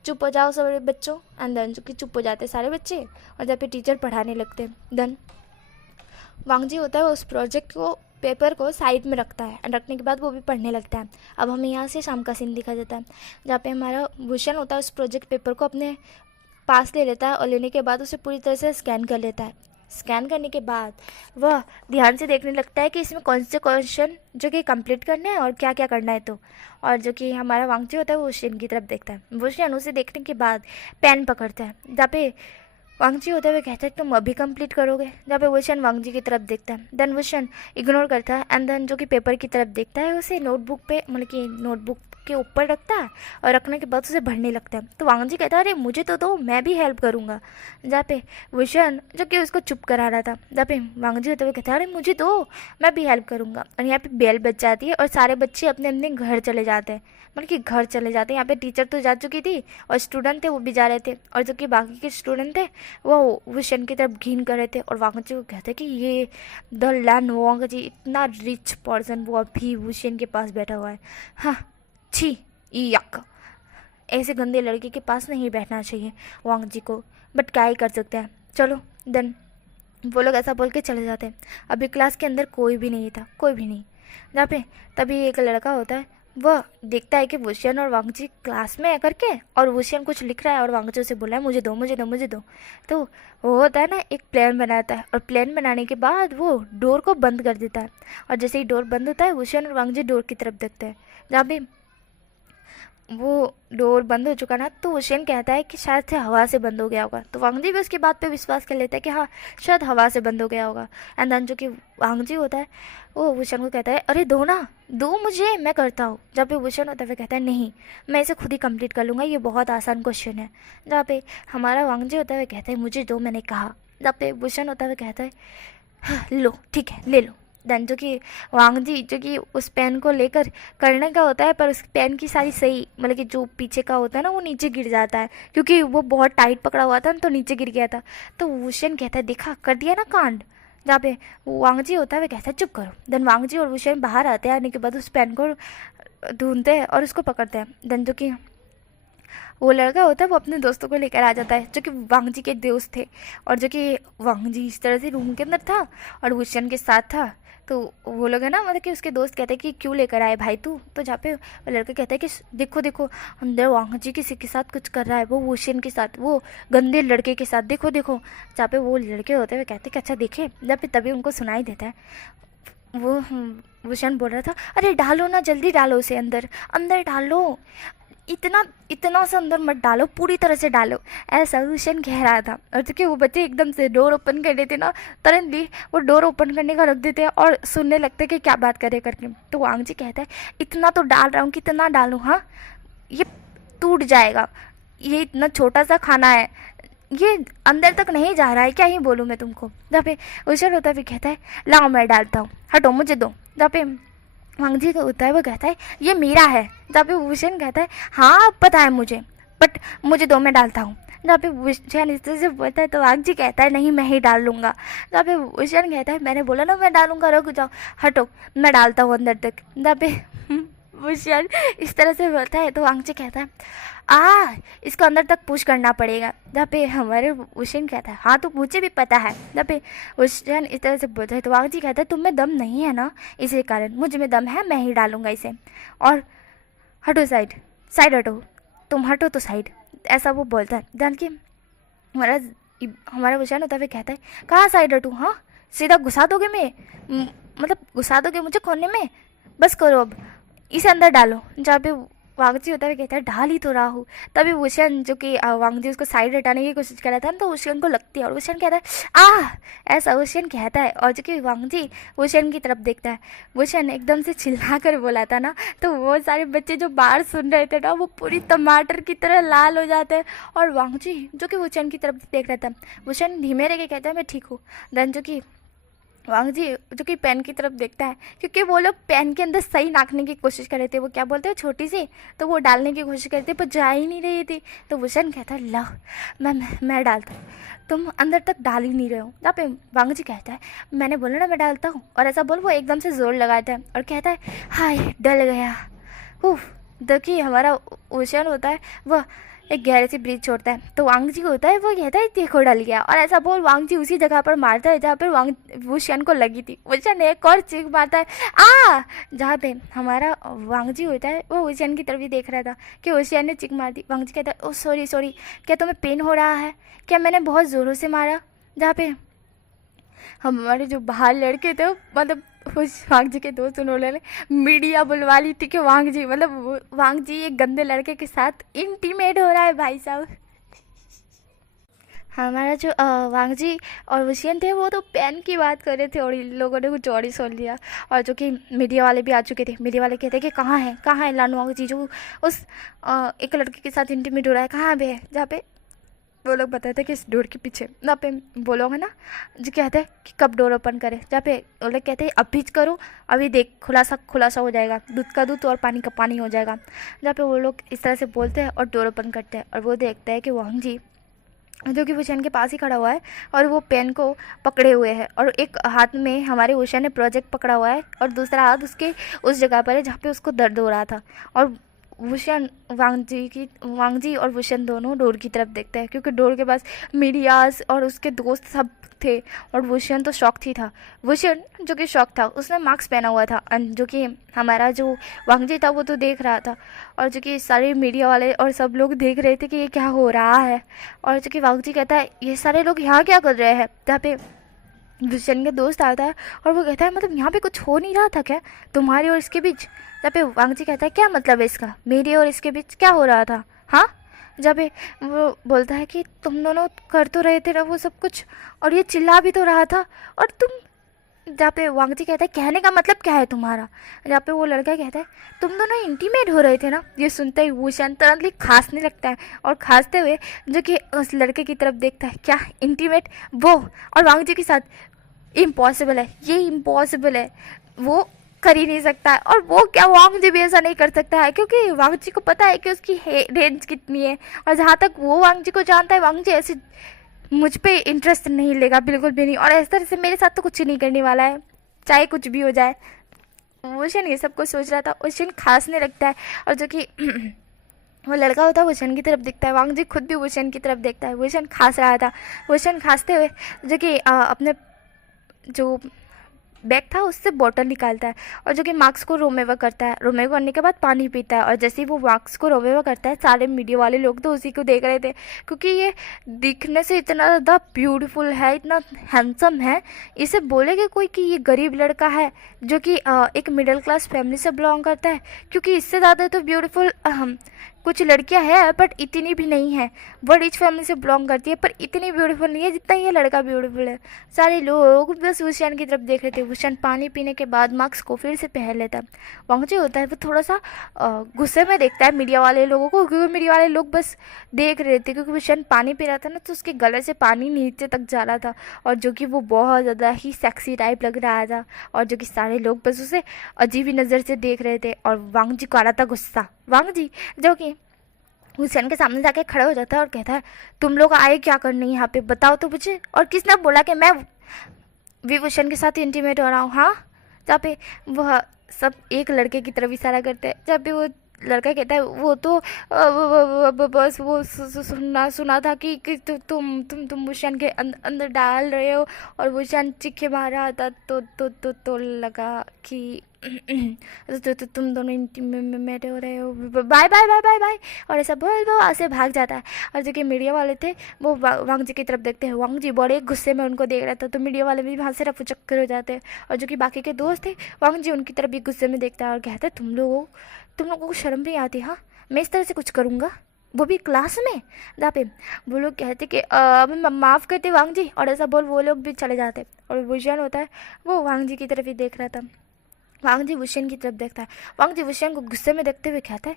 चुप हो जाओ सारे बच्चों, एंड देन जो कि चुप हो जाते सारे बच्चे, और जब पे टीचर पढ़ाने लगते देन वांग जी होता है उस प्रोजेक्ट को पेपर को साइड में रखता है, एंड रखने के बाद वो भी पढ़ने लगता है। अब हमें यहाँ से शाम का सीन दिखा जाता है जहाँ पे हमारा भूषण होता है उस प्रोजेक्ट पेपर को अपने पास ले लेता है, और लेने के बाद उसे पूरी तरह से स्कैन कर लेता है। स्कैन करने के बाद वह ध्यान से देखने लगता है कि इसमें कौन से क्वेश्चन जो कि कंप्लीट करने हैं और क्या क्या करना है। तो और जो कि हमारा वांगची होता है वो वुशन की तरफ देखता है। वुशन उसे देखने के बाद पेन पकड़ता है, जहाँ पे वांगची होता है वो कहता है तुम अभी कंप्लीट करोगे, जहाँ पे वुशन वांगजी की तरफ देखता है। देन वुशन इग्नोर करता है, एंड देन जो कि पेपर की तरफ देखता है उसे नोटबुक पे, मतलब कि नोटबुक के ऊपर रखता है, और रखने के बाद उसे भरने लगता है। तो वांगजी कहता है अरे मुझे तो दो, मैं भी हेल्प करूँगा, जहाँ पे वुशन जो कि उसको चुप करा रहा था, जहाँ पे वांगजी होता है वो कहता है अरे मुझे दो, मैं भी हेल्प करूँगा। और यहाँ पे बेल बज जाती है और सारे बच्चे अपने अपने घर चले जाते हैं, मतलब कि घर चले जाते हैं। यहाँ पे टीचर तो जा चुकी थी और स्टूडेंट थे वो भी जा रहे थे, और जो कि बाकी के स्टूडेंट थे वो वुशन की तरफ घिन कर रहे थे। और वांगजी को कहते हैं कि ये द लानवांगजी इतना रिच पर्सन वो अभी वुशन के पास बैठा हुआ है, हाँ छी यक, ऐसे गंदे लड़के के पास नहीं बैठना चाहिए वांगजी को, बट क्या ही कर सकते हैं, चलो। देन वो लोग ऐसा बोल के चले जाते हैं। अभी क्लास के अंदर कोई भी नहीं था, कोई भी नहीं, जहाँ पे तभी एक लड़का होता है वह देखता है कि वुशन और वांगजी क्लास में है करके, और वुशन कुछ लिख रहा है और वांगजी से बोला है मुझे दो मुझे दो मुझे दो। तो वो होता है ना एक प्लान बनाता है, और प्लान बनाने के बाद वो डोर को बंद कर देता है, और जैसे ही डोर बंद होता है वुशन और वांगजी डोर की तरफ देखते हैं। जहाँ पे वो डोर बंद हो चुका ना, तो वुशन कहता है कि शायद से हवा से बंद हो गया होगा। तो वांगजी भी उसकी बात पे विश्वास कर लेता है कि हाँ शायद हवा से बंद हो गया होगा। एंड देन जो कि वांगजी होता है वो वुशन को कहता है अरे दो ना, दो मुझे, मैं करता हूँ। जब पे वुशन होता है वो कहता है नहीं, मैं इसे खुद ही कंप्लीट कर लूँगा, ये बहुत आसान क्वेश्चन है। जहाँ पे हमारा वांगजी होता है वो कहता है मुझे दो, मैंने कहा। जहाँ पे वुशन होता है वो कहता है हाँ, लो ठीक है ले लो। देन जो कि वांगजी जो कि उस पेन को लेकर करने का होता है, पर उस पेन की सारी सही, मतलब कि जो पीछे का होता है ना वो नीचे गिर जाता है, क्योंकि वो बहुत टाइट पकड़ा हुआ था ना, तो नीचे गिर गया था। तो वुशन कहता है देखा कर दिया ना कांड। जहाँ पे वांगजी होता है वो कहता है चुप करो। देन वांगजी और वुशन बाहर आते हैं, आने के बाद उस पेन को ढूंढते हैं और उसको पकड़ते हैं। देन जो कि वो लड़का होता है वो अपने दोस्तों को लेकर आ जाता है, जो कि वांगजी के दोस्त थे, और जो कि वांगजी इस तरह से रूम के अंदर था और वुशन के साथ था। तो वो लोग है ना, मतलब कि उसके दोस्त कहते हैं कि क्यों लेकर आए भाई तू। तो जहाँ पे वो लड़का कहता है कि देखो देखो अंदर वांगजी किसी के साथ कुछ कर रहा है, वो वुशन के साथ, वो गंदे लड़के के साथ, देखो देखो। जहाँ पे वो लड़के होते हैं वो कहते हैं कि अच्छा देखे। जहाँ पे तभी उनको सुनाई देता है वो वुशन बोल रहा था अरे डालो ना, जल्दी डालो उसे अंदर, अंदर डालो, इतना इतना सा अंदर मत डालो, पूरी तरह से डालो, ऐसा वुशन कह रहा था। और क्योंकि वो बच्चे एकदम से डोर ओपन कर देते ना, तुरंतली वो डोर ओपन करने का रख देते हैं और सुनने लगते कि क्या बात करे करके। तो वांगजी कहता है इतना तो डाल रहा हूँ, कितना डालूँ, हाँ ये टूट जाएगा, ये इतना छोटा सा खाना है, ये अंदर तक नहीं जा रहा है, क्या ही बोलूँ मैं तुमको। जहाँ पे वुशन होता है भी कहता है लाओ मैं डालता हूँ, हटो मुझे दो। जहाँ पे वांगजी का होता है वो कहता है ये मेरा है। जहाँ पे वुशन कहता है हाँ पता है मुझे, बट मुझे दो, मैं डालता हूँ। जहाँ पे वुशन इस तरह से बोलता है तो वांगजी कहता है नहीं मैं ही डाल लूँगा। जहाँ पे वुशन कहता है मैंने बोला ना मैं डालूंगा, रुक जाओ, हटो मैं डालता हूँ अंदर तक। जहाँ पे वुशन इस तरह से बोलता है तो वांगजी कहता है इसको अंदर तक पुश करना पड़ेगा। जहाँ पे हमारे वुशन कहता है हाँ तो मुझे भी पता है। जहाँ पे वुशन इस तरह से बोलता है तो वांगजी कहता है तुम में दम नहीं है ना, इसी कारण मुझ में दम है, मैं ही डालूंगा इसे, और हटो साइड, साइड हटो, तुम हटो तो साइड, ऐसा वो बोलता है। जान कि हमारा वुशन होता है कहता है कहाँ साइड हटूँ, हाँ सीधा घुसा दोगे मतलब घुसा दोगे मुझे कोने में, बस करो अब इसे अंदर डालो। जहाँ पे वांग जी होता है कहता है ढाल ही तो रहा हूँ। तभी वुशन जो कि वांग जी उसको साइड हटाने की कोशिश कर रहा था ना, तो वुशन को लगती है और वुशन कहता है ऐसा वुशन कहता है। और जो कि वांग जी वुशन की तरफ देखता है, वुशन एकदम से चिल्ला कर बोला था ना, तो वो सारे बच्चे जो बाहर सुन रहे थे ना वो पूरी टमाटर की तरह लाल हो जाते हैं। और वांग जी जो कि वुशन की तरफ देख रहा था, वुशन धीमे रह के कहता है मैं ठीक हूँ। देन जो कि वांग जी जो कि पेन की तरफ देखता है, क्योंकि वो लोग पेन के अंदर सही नाखने की कोशिश कर रहे थे, वो क्या बोलते हैं छोटी सी, तो वो डालने की कोशिश कर रहे थे पर जा ही नहीं रही थी। तो वुशन कहता है ला मैं डालता हूँ, तुम अंदर तक डाल ही नहीं रहे हो। जहाँ पे वांग जी कहता है मैंने बोला ना मैं डालता हूँ, और ऐसा बोल वो एकदम से जोर लगाता है और कहता है हाय डल गया। उफ, देखिए हमारा वुशन होता है वह एक गहरे से ब्रिज छोड़ता है, तो वांग जी को होता है वो कहता है देखो डल गया, और ऐसा बोल वांग जी उसी जगह पर मारता है जहाँ पर वांग वुशन को लगी थी। वुशन एक और चीख मारता है जहाँ पे हमारा वांग जी होता है वो वुशन की तरफ ही देख रहा था कि वुशन ने चीख मार दी। वांग जी कहता है ओ सॉरी, क्या तुम्हें पेन हो रहा है, क्या मैंने बहुत ज़ोरों से मारा। जहाँ पे हमारे जो बाहर लड़के थे मतलब उस वांग जी के दोस्त उन्होंने मीडिया बुलवा ली थी कि वांग जी वांग जी एक गंदे लड़के के साथ इंटीमेट हो रहा है भाई साहब। हमारा जो वांग जी और वुशियन थे वो तो पेन की बात कर रहे थे और इन लोगों ने कुछ और ही सुन लिया। और जो कि मीडिया वाले भी आ चुके थे, मीडिया वाले कहते कि कहाँ है लानवांग जी जो उस एक लड़के के साथ इंटीमेट हो रहा है, कहाँ पे है। जहाँ पे वो लोग बताते हैं कि इस डोर के पीछे ना पे बोलोगे ना, जो कहते हैं कि कब डोर ओपन करें, जहाँ पे वो लोग कहते हैं अभी करो, अभी देख खुलासा हो जाएगा, दूध का दूध और पानी का पानी हो जाएगा। जहाँ पे वो लोग इस तरह से बोलते हैं और डोर ओपन करते हैं और वो देखते हैं कि वांग जी जो कि वुशन के पास ही खड़ा हुआ है और वो पेन को पकड़े हुए है, और एक हाथ में हमारे वुशन ने प्रोजेक्ट पकड़ा हुआ है और दूसरा हाथ उसके उस जगह पर है जहाँ पे उसको दर्द हो रहा था। और वुशन वांग जी और वुशन दोनों डोर की तरफ देखते हैं, क्योंकि डोर के पास मीडियास और उसके दोस्त सब थे और वुशन तो शॉक थी था। वुशन जो कि शॉक था, उसने मास्क पहना हुआ था, जो कि हमारा जो वांग जी था वो तो देख रहा था, और जो कि सारे मीडिया वाले और सब लोग देख रहे थे कि ये क्या हो रहा है। और जो कि वांग जी कहता है ये सारे लोग यहाँ क्या कर रहे हैं। जहाँ पे वुशन के दोस्त आता है और वो कहता है मतलब यहाँ पे कुछ हो नहीं रहा था क्या तुम्हारे और इसके बीच। जहाँ पे वांग जी कहता है क्या मतलब है इसका, मेरे और इसके बीच क्या हो रहा था। हाँ, जहाँ पे वो बोलता है कि तुम दोनों कर तो रहे थे ना वो सब कुछ, और ये चिल्ला भी तो रहा था, और तुम। जहाँ पे वांग जी कहता है कहने का मतलब क्या है तुम्हारा। जहाँ पे वो लड़का कहता है तुम दोनों इंटीमेट हो रहे थे ना। ये सुनते ही वुशन तुरंत खांसने लगता है, और खांसते हुए जो कि उस लड़के की तरफ देखता है क्या इंटीमेट वो, और वांग जी के साथ इम्पॉसिबल है, ये इम्पॉसिबल है, वो कर ही नहीं सकता है। और वो क्या वांग जी भी ऐसा नहीं कर सकता है, क्योंकि वांग जी को पता है कि उसकी रेंज कितनी है, और जहाँ तक वो वांग जी को जानता है वांग जी ऐसे मुझ पे इंटरेस्ट नहीं लेगा बिल्कुल भी नहीं, और इस तरह से मेरे साथ तो कुछ नहीं करने वाला है चाहे कुछ भी हो जाए। वुशन ये सब कुछ सोच रहा था, वुशन खांसने लगता है, और जो कि वो लड़का होता है वुशन की तरफ दिखता है, वांग जी खुद भी वुशन की तरफ देखता है। वुशन खांस रहा था, वुशन खांसते हुए जो कि अपने जो बैग था उससे बॉटल निकालता है, और जो कि मार्क्स को रोमेवा करता है, रोमेवा करने के बाद पानी पीता है। और जैसे ही वो मार्क्स को रोमेवा करता है सारे मीडिया वाले लोग तो उसी को देख रहे थे, क्योंकि ये दिखने से इतना ज़्यादा ब्यूटीफुल है, इतना हैंडसम है, इसे बोलेगा कोई कि ये गरीब लड़का है जो कि एक मिडिल क्लास फैमिली से बिलोंग करता है, क्योंकि इससे ज़्यादा तो ब्यूटीफुल कुछ लड़कियां हैं बट इतनी भी नहीं है। वो रिच फैमिली से बिलोंग करती है पर इतनी ब्यूटीफुल नहीं है जितना ये लड़का ब्यूटीफुल है। सारे लोग बस वुशन की तरफ देख रहे थे। वुशन पानी पीने के बाद मास्क को फिर से पहन लेता है। वांग जी होता है वो थोड़ा सा गुस्से में देखता है मीडिया वाले लोगों को, क्योंकि मीडिया वाले लोग बस देख रहे थे, क्योंकि वुशन पानी पी रहा था ना तो उसके गले से पानी नीचे तक जा रहा था, और जो कि वो बहुत ज़्यादा ही सेक्सी टाइप लग रहा था, और जो कि सारे लोग बस उसे अजीब ही नज़र से देख रहे थे। और वांग जी को आ रहा था गुस्सा। वांग जी जो कि हुसैन के सामने जाके खड़ा हो जाता है और कहता है तुम लोग आए क्या करने यहाँ पे, बताओ तो मुझे, और किसने बोला कि मैं विभूषण के साथ इंटीमेट हो रहा हूँ। हाँ, जहाँ पे वह सब एक लड़के की तरफ इशारा करते हैं, जहाँ पे वो लड़का कहता है वो तो बस वो सुना था कि तुम भूषण के अंदर डाल रहे हो, और भूषण चीखे मार रहा था तो लगा कि तुम दोनों इंटीमेट हो रहे हो, bye bye bye bye bye, और ऐसा बोल वो ऐसे भाग जाता है। और जो कि मीडिया वाले थे वो वांग जी की तरफ देखते हैं, वांग जी बड़े गुस्से में उनको देख रहा था, तो मीडिया वाले भी वहाँ से रफू चक्कर हो जाते हैं। और जो कि बाकी के दोस्त थे वांग जी उनकी तरफ भी गुस्से में देखता है और कहता है तुम लोगों तुम लोगों को शर्म नहीं आती? हाँ, मैं इस तरह से कुछ करूँगा, वो भी क्लास में? जहाँ पे वो लोग कहते कि माफ़ करते वांग जी, और ऐसा बोल वो लोग भी चले जाते। और वुशियन होता है वो वांग जी की तरफ ही देख रहा था। वांग जी वुशियन की तरफ देखता है। वांग जी वुशियन को गुस्से में देखते हुए कहता है,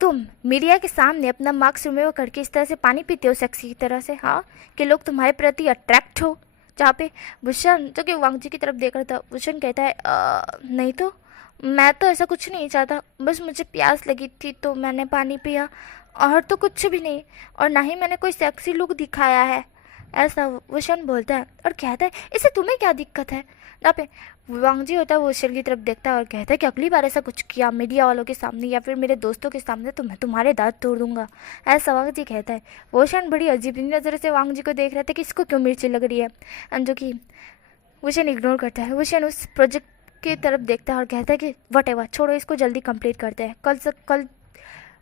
तुम मीडिया के सामने अपना मार्क्स रिमूव करके इस तरह से पानी पीते हो सेक्सी की तरह से, हाँ, कि लोग तुम्हारे प्रति अट्रैक्ट हो? जहाँ पे वुशियन जो कि वांग जी की तरफ देख रहा था, वुशियन कहता है नहीं तो, मैं तो ऐसा कुछ नहीं चाहता, बस मुझे प्यास लगी थी तो मैंने पानी पिया, और तो कुछ भी नहीं, और ना ही मैंने कोई सेक्सी लुक दिखाया है, ऐसा वुशन बोलता है। और कहता है इससे तुम्हें क्या दिक्कत है? ना पे वांग जी होता है वो वुशन की तरफ देखता है और कहता है कि अगली बार ऐसा कुछ किया मीडिया वालों के सामने या फिर मेरे दोस्तों के सामने तो मैं तुम्हारे दांत तोड़ दूंगा, ऐसा वांग जी कहता है। वुशन बड़ी अजीब नज़र से वांग जी को देख रहे थे कि इसको क्यों मिर्ची लग रही है, एंड जो कि वुशन इग्नोर करता है। वुशन उस प्रोजेक्ट की तरफ देखता है और कहता है कि वट एवर, छोड़ो इसको, जल्दी कंप्लीट करते हैं, कल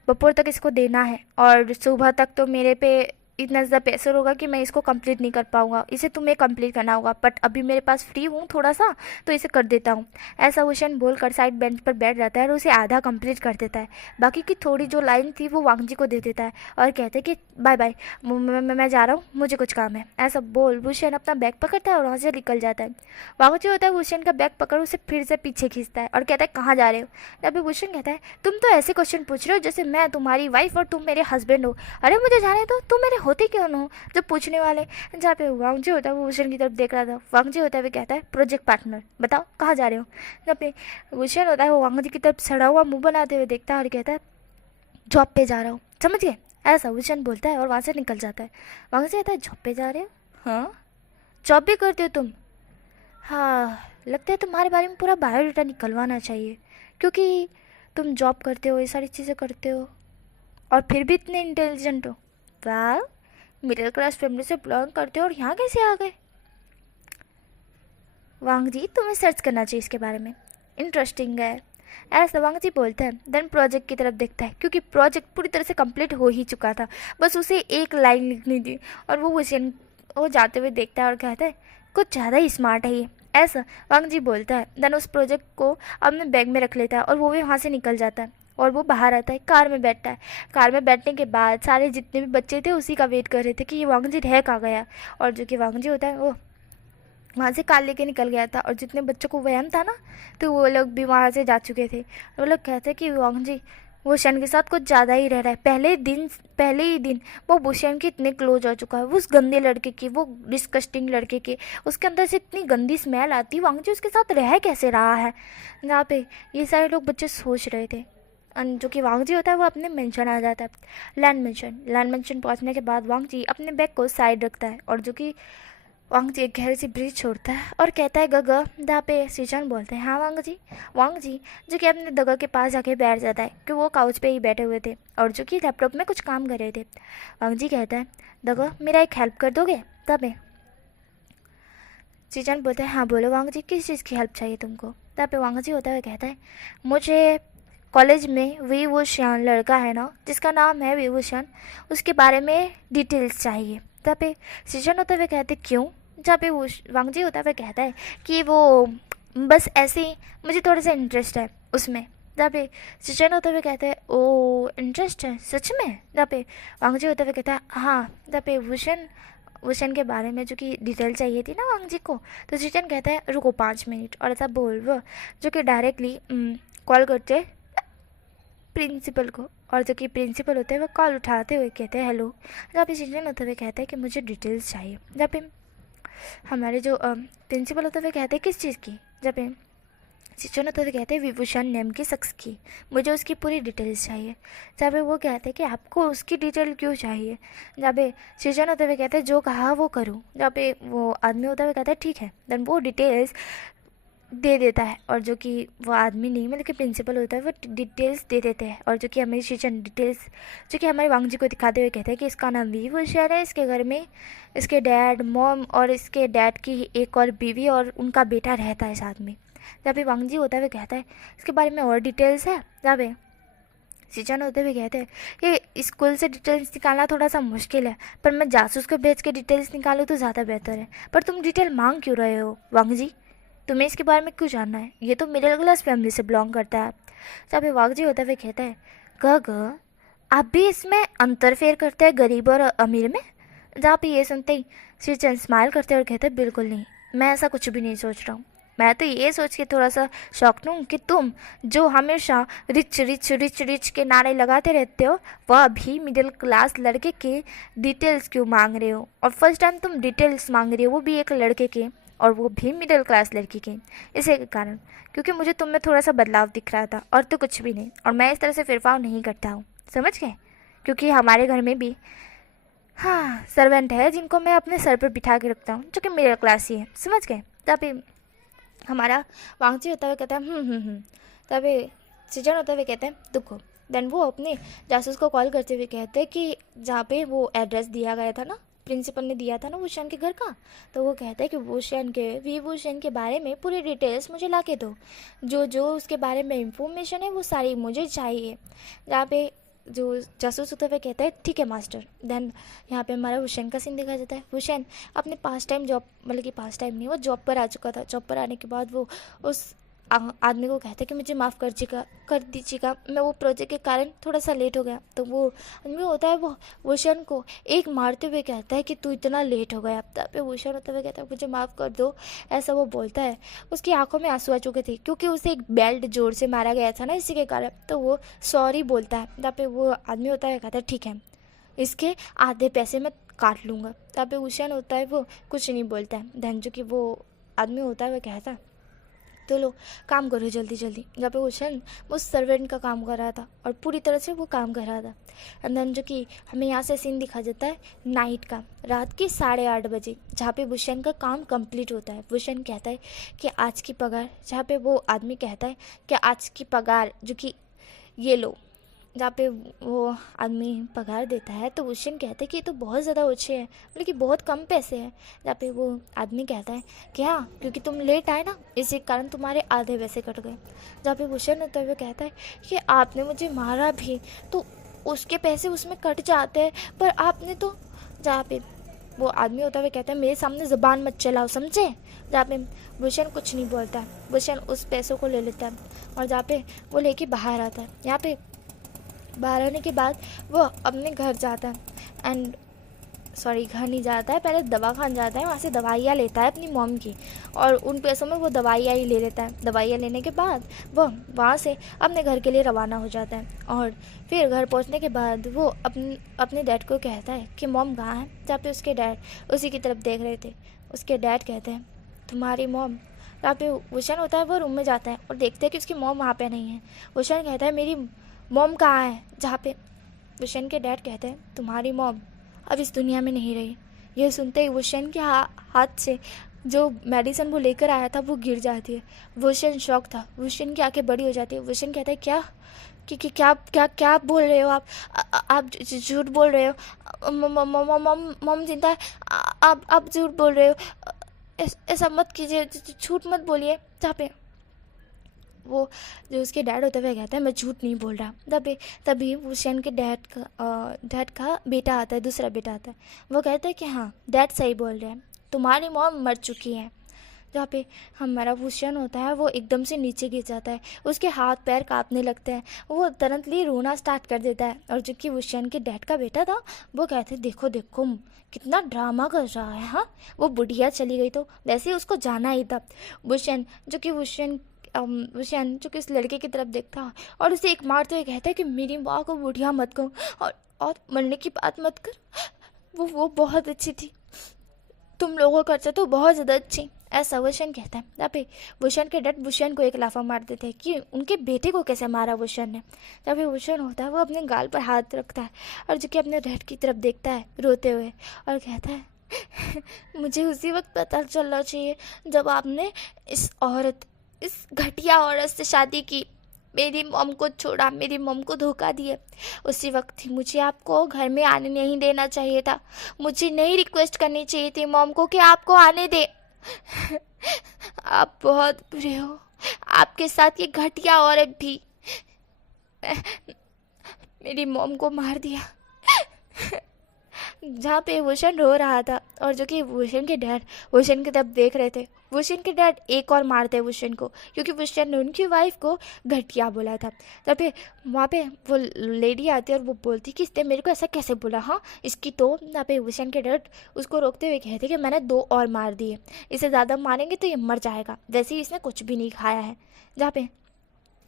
दोपहर तक इसको देना है, और सुबह तक तो मेरे पे इतना ज़्यादा प्रेशर होगा कि मैं इसको कंप्लीट नहीं कर पाऊंगा, इसे तुम्हें कंप्लीट करना होगा, बट अभी मेरे पास फ्री हूँ थोड़ा सा तो इसे कर देता हूँ, ऐसा वुशन बोलकर साइड बेंच पर बैठ जाता है और उसे आधा कंप्लीट कर देता है। बाकी की थोड़ी जो लाइन थी वो वांग जी को दे देता है और कहते हैं कि बाय बाय, मैं जा रहा हूँ, मुझे कुछ काम है, ऐसा बोल वुशन अपना बैग पकड़ता है और वहाँ से निकल जाता है। वांग जी होता है वुशन का बैग पकड़ उसे फिर से पीछे खींचता है और कहता है कहाँ जा रहे हो? तभी वुशन कहता है तुम तो ऐसे क्वेश्चन पूछ रहे हो जैसे मैं तुम्हारी वाइफ और तुम मेरे हस्बैंड हो, अरे मुझे जाने दो, तुम मेरे होते क्यों न हो जो पूछने वाले? जहाँ पे वांग जी होता है वो वुशन की तरफ देख रहा था। वांग जी होता है वो कहता है प्रोजेक्ट पार्टनर बताओ कहाँ जा रहे हो? जहाँ पे वुशन होता है वो वांग जी की तरफ सड़ा हुआ मुंह बनाते हुए देखता है और कहता है जॉब पे जा रहा हूँ, समझ गए, ऐसा वुशन बोलता है और वहाँ से निकल जाता है। वांग जी कहता है जॉब पे जा रहे हो? हाँ, जॉब भी करते हो तुम? हाँ, लगता है तुम्हारे बारे में पूरा बायोडाटा निकलवाना चाहिए, क्योंकि तुम जॉब करते हो, ये सारी चीज़ें करते हो और फिर भी इतने इंटेलिजेंट हो। वाह, मिडिल क्लास फैमिली से बिलोंग करते हो और यहाँ कैसे आ गए? वांग जी तुम्हें सर्च करना चाहिए इसके बारे में, इंटरेस्टिंग है, ऐसा वांग जी बोलता है। देन प्रोजेक्ट की तरफ देखता है क्योंकि प्रोजेक्ट पूरी तरह से कंप्लीट हो ही चुका था, बस उसे एक लाइन लिखनी थी और वो वुशन वो जाते हुए देखता है और कहता है कुछ ज़्यादा ही स्मार्ट है ये, ऐसा वांग जी बोलता है। देन उस प्रोजेक्ट को अपने बैग में रख लेता है और वो भी वहाँ से निकल जाता है और वो बाहर आता है, कार में बैठता है। कार में बैठने के बाद सारे जितने भी बच्चे थे उसी का वेट कर रहे थे कि ये वांग जी रह कहाँ गया, और जो कि वांग जी होता है वो वहाँ से कार लेके निकल गया था और जितने बच्चों को वहम था ना तो वो लोग भी वहाँ से जा चुके थे। वो लोग कहते हैं कि वांग जी भूषण के साथ कुछ ज़्यादा ही रह रहा है, पहले ही दिन वो भूषण के इतने क्लोज हो चुका है, वो उस गंदे लड़के की, वो डिस्कस्टिंग लड़के के, उसके अंदर से इतनी गंदी स्मेल आती, वांग जी उसके साथ रह कैसे रहा है? जहाँ पे ये सारे लोग बच्चे सोच रहे थे, जो कि वांग जी होता है वो अपने मेंशन आ जाता है, लैंड मेंशन पहुँचने के बाद वांग जी अपने बैग को साइड रखता है और जो कि वांग जी एक गहरी सी ब्रीज छोड़ता है और कहता है गगा। जहाँ पे सीजन बोलते हैं हाँ वांग जी जो कि अपने दगा के पास जाके बैठ जाता है कि वो काउच पे ही बैठे हुए थे और जो कि लैपटॉप में कुछ काम कर रहे थे। वांग जी कहता है दगा मेरा एक हेल्प कर दोगे? तब सीजन बोलते हैं हाँ बोलो वांग जी, किस चीज़ की हेल्प चाहिए तुमको? तब पे वांग जी होता है कहता है मुझे कॉलेज में विभूषण लड़का है ना जिसका नाम है विभूषण, उसके बारे में डिटेल्स चाहिए। जहाँ पे सीजन होता है कहते क्यों? जहाँ पे वांग जी होता है कहता है कि वो बस ऐसे ही मुझे थोड़ा सा इंटरेस्ट है उसमें। जहाँ पे सीजन होता है कहते हैं ओ इंटरेस्ट है सच में? जहाँ पे वांग जी होता है कहता है हाँ। जहाँ पे भूषण के बारे में जो कि डिटेल चाहिए थी ना वांग जी को, तो सीजन कहता है रुको 5 मिनट, और ऐसा बोल वो जो कि डायरेक्टली कॉल करते प्रिंसिपल को, और जो कि प्रिंसिपल होते हैं वो कॉल उठाते हुए कहते हैं हेलो। जहाँ पे सीजन होते हुए कहते हैं कि मुझे डिटेल्स चाहिए। जहाँ पे हमारे जो प्रिंसिपल होते हुए कहते हैं किस चीज़ की? जहाँ पे सीजन होते हुए कहते हैं विभूषण नेम की शख्स की, मुझे उसकी पूरी डिटेल्स चाहिए। जहाँ पे वो कहते हैं कि आपको उसकी डिटेल क्यों चाहिए? जहाँ पे सीजन होते हुए कहते हैं जो कहा वो करूँ। जहाँ पे वो आदमी होता हुआ कहता है ठीक है। देन वो डिटेल्स दे देता है और जो कि वो आदमी नहीं मतलब कि प्रिंसिपल होता है वो डिटेल्स दे देते हैं और जो कि हमें सीजन डिटेल्स जो कि हमारे वांग जी को दिखाते हुए कहते हैं कि इसका नाम विभूषण है, इसके घर में इसके डैड मॉम और इसके डैड की एक और बीवी और उनका बेटा रहता है साथ में। जहाँ पे वांग जी होता है कहता है इसके बारे में और डिटेल्स है। जहाँ पे सीजन होते हुए कहते हैं कि स्कूल से डिटेल्स निकालना थोड़ा सा मुश्किल है, पर मैं जासूस को भेज के डिटेल्स निकालूँ तो ज़्यादा बेहतर है। पर तुम डिटेल मांग क्यों रहे हो वांग जी? तुम्हें इसके बारे में क्यों जानना है? ये तो मिडिल क्लास फैमिली से बिलोंग करता है। जहाँ पे वागजी होता हुए कहता है, ग आप भी इसमें अंतर फेर करते हैं गरीब और अमीर में? जहाँ पे ये सुनते ही श्रीचंद स्माइल करते हैं और कहते हैं, बिल्कुल नहीं, मैं ऐसा कुछ भी नहीं सोच रहा हूँ। मैं तो ये सोच के थोड़ा सा शॉक्ड हूँ कि तुम जो हमेशा रिच रिच रिच रिच के नारे लगाते रहते हो, वह भी मिडिल क्लास लड़के के डिटेल्स क्यों मांग रहे हो? और फर्स्ट टाइम तुम डिटेल्स मांग रहे हो, वो भी एक लड़के के, और वो भी मिडिल क्लास लड़की के। इसी के कारण, क्योंकि मुझे तुम में थोड़ा सा बदलाव दिख रहा था, और तो कुछ भी नहीं। और मैं इस तरह से फिरफाव नहीं करता हूँ, समझ गए? क्योंकि हमारे घर में भी हाँ सर्वेंट है जिनको मैं अपने सर पर बिठा के रखता हूँ, जो कि मिडिल क्लास ही है, समझ गए? तभी हमारा वांगची होता हुआ कहता है तभी सीजन होते हुए कहते हैं दुखो। देन वो अपने जासूस को कॉल करते हुए कहते हैं कि जहाँ पे वो एड्रेस दिया गया था ना, प्रिंसिपल ने दिया था ना वुशन के घर का, तो वो कहता है कि वुशन के बारे में पूरी डिटेल्स मुझे ला के दो, जो जो उसके बारे में इंफॉर्मेशन है वो सारी मुझे चाहिए। जहाँ पे जो जासूस होते हुए कहता है, ठीक है मास्टर। देन यहाँ पे हमारा हुसैन का सीन दिखाया जाता है। हुसैन अपने पास टाइम जॉब, मतलब कि पास टाइम नहीं, वो जॉब पर आ चुका था। जॉब पर आने के बाद वो उस आदमी को कहता है कि मुझे माफ़ कर दीजिएगा, मैं वो प्रोजेक्ट के कारण थोड़ा सा लेट हो गया। तो वो आदमी होता है, वो हुसैन को एक मारते हुए कहता है कि तू इतना लेट हो गया। तब पे हुसैन होते हुए कहता है मुझे माफ़ कर दो, ऐसा वो बोलता है। उसकी आंखों में आंसू आ चुके थे क्योंकि उसे एक बेल्ट जोर से मारा गया था ना, इसी के कारण। तो वो सॉरी बोलता है। तब पे वो आदमी होता है कहता है ठीक है, इसके आधे पैसे मैं काट लूँगा। तब पे हुसैन होता है वो कुछ नहीं बोलता है। धन जो कि वो आदमी होता है वो कहता है तो लो काम करो जल्दी जल्दी। जहाँ पे हुसैन वो सर्वेंट का काम कर रहा था और पूरी तरह से वो काम कर रहा था। एंड देन जो कि हमें यहाँ से सीन दिखा जाता है नाइट का, रात के 8:30 बजे, जहाँ पे हुसैन का काम कंप्लीट होता है। हुसैन कहता है कि आज की पगार, जहाँ पे वो आदमी कहता है कि आज की पगार जो कि ये लो, जहाँ पे वो आदमी पगार देता है तो हुसैन कहता है कि ये तो बहुत ज़्यादा ओछे हैं, मतलब कि बहुत कम पैसे हैं। जहाँ पे वो आदमी कहता है कि हाँ, क्योंकि तुम लेट आए ना, इसी कारण तुम्हारे आधे पैसे कट गए। जहाँ पे हुसैन होते हुए कहता है कि आपने मुझे मारा भी तो उसके पैसे उसमें कट जाते हैं, पर आपने तो, जहाँ पे वो आदमी होता हुआ कहता है मेरे सामने ज़बान मत चलाओ, समझे? जहाँ पे हुसैन कुछ नहीं बोलता है। हुसैन उस पैसों को ले लेता है और जहाँ पे वो लेके बाहर आता है। यहाँ पे बाहर आने के बाद वो अपने घर जाता है एंड घर नहीं जाता है, पहले दवाखाना जाता है, वहाँ से दवाइयाँ लेता है अपनी मॉम की, और उन पैसों में वो दवाइयाँ ही ले लेता है। दवाइयाँ लेने के बाद वो वहाँ से अपने घर के लिए रवाना हो जाता है। और फिर घर पहुँचने के बाद वो अपने डैड को कहता है कि मॉम कहाँ है? जहाँ पे उसके डैड उसी की तरफ देख रहे थे। उसके डैड कहते हैं तुम्हारी मॉम। जहाँ पे हुसैन होता है वो रूम में जाता है और देखते हैं कि उसकी मॉम वहाँ पे नहीं है। हुसैन कहता है मेरी मॉम कहाँ है? जहाँ पे हुसैन के डैड कहते हैं तुम्हारी मॉम अब इस दुनिया में नहीं रही। यह सुनते ही हुसैन के हाथ से जो मेडिसिन वो लेकर आया था वो गिर जाती है। हुसैन शॉक था, हुसैन की आंखें बड़ी हो जाती है। हुसैन कहता है क्या क्या क्या क्या बोल रहे हो आप झूठ बोल रहे हो। मॉम जिंदा है, आप झूठ बोल रहे हो, ऐसा मत कीजिए, झूठ मत बोलिए। जहाँ पे वो जो उसके डैड होते हुए कहता है मैं झूठ नहीं बोल रहा। तभी हुसैन के डैड का बेटा आता है, दूसरा बेटा आता है। वो कहता है कि हाँ डैड सही बोल रहे हैं, तुम्हारी मॉम मर चुकी है। जहाँ पे हमारा हुसैन होता है वो एकदम से नीचे गिर जाता है, उसके हाथ पैर कांपने लगते हैं, वो तुरंत ही रोना स्टार्ट कर देता है। और जो कि हुसैन के डैड का बेटा था वो कहते हैं देखो देखो कितना ड्रामा कर रहा है। हाँ वो बुढ़िया चली गई तो वैसे ही उसको जाना ही था। हुसैन जो कि उस लड़के की तरफ देखता और उसे एक मारते हुए कहता है कि मेरी माँ को बुढ़िया मत कहो और मरने की बात मत कर, वो बहुत अच्छी थी, तुम लोगों का अच्छा तो बहुत ज़्यादा अच्छी, ऐसा हुसैन कहता है। यहाँ पे हुसैन के डैड हुसैन को एक लाफा मार देते हैं कि उनके बेटे को कैसे मारा हुसैन ने। जब हुसैन होता है वो अपने गाल पर हाथ रखता है और जो कि अपने डैड की तरफ देखता है रोते हुए और कहता है मुझे उसी वक्त पता चलना चाहिए जब आपने इस घटिया औरत से शादी की, मेरी मॉम को छोड़ा, मेरी मॉम को धोखा दिया। उसी वक्त ही मुझे आपको घर में आने नहीं देना चाहिए था, मुझे नहीं रिक्वेस्ट करनी चाहिए थी मॉम को कि आपको आने दे। आप बहुत बुरे हो, आपके साथ ये घटिया औरत भी मेरी मॉम को मार दिया। जहाँ पे वुशन रो रहा था और जो कि वुशन के डैड वुशन की तरफ देख रहे थे। वुशन के डैड एक और मारते हैं वुशन को, क्योंकि वुशन ने उनकी वाइफ को घटिया बोला था। तब पे वहाँ पे वो लेडी आती है और वो बोलती कि इसने मेरे को ऐसा कैसे बोला, हाँ इसकी तो। यहाँ पे वुशन के डैड उसको रोकते हुए कहते कि मैंने 2 और मार दिए, इसे ज़्यादा मारेंगे तो ये मर जाएगा, वैसे ही इसने कुछ भी नहीं खाया है। जहाँ पे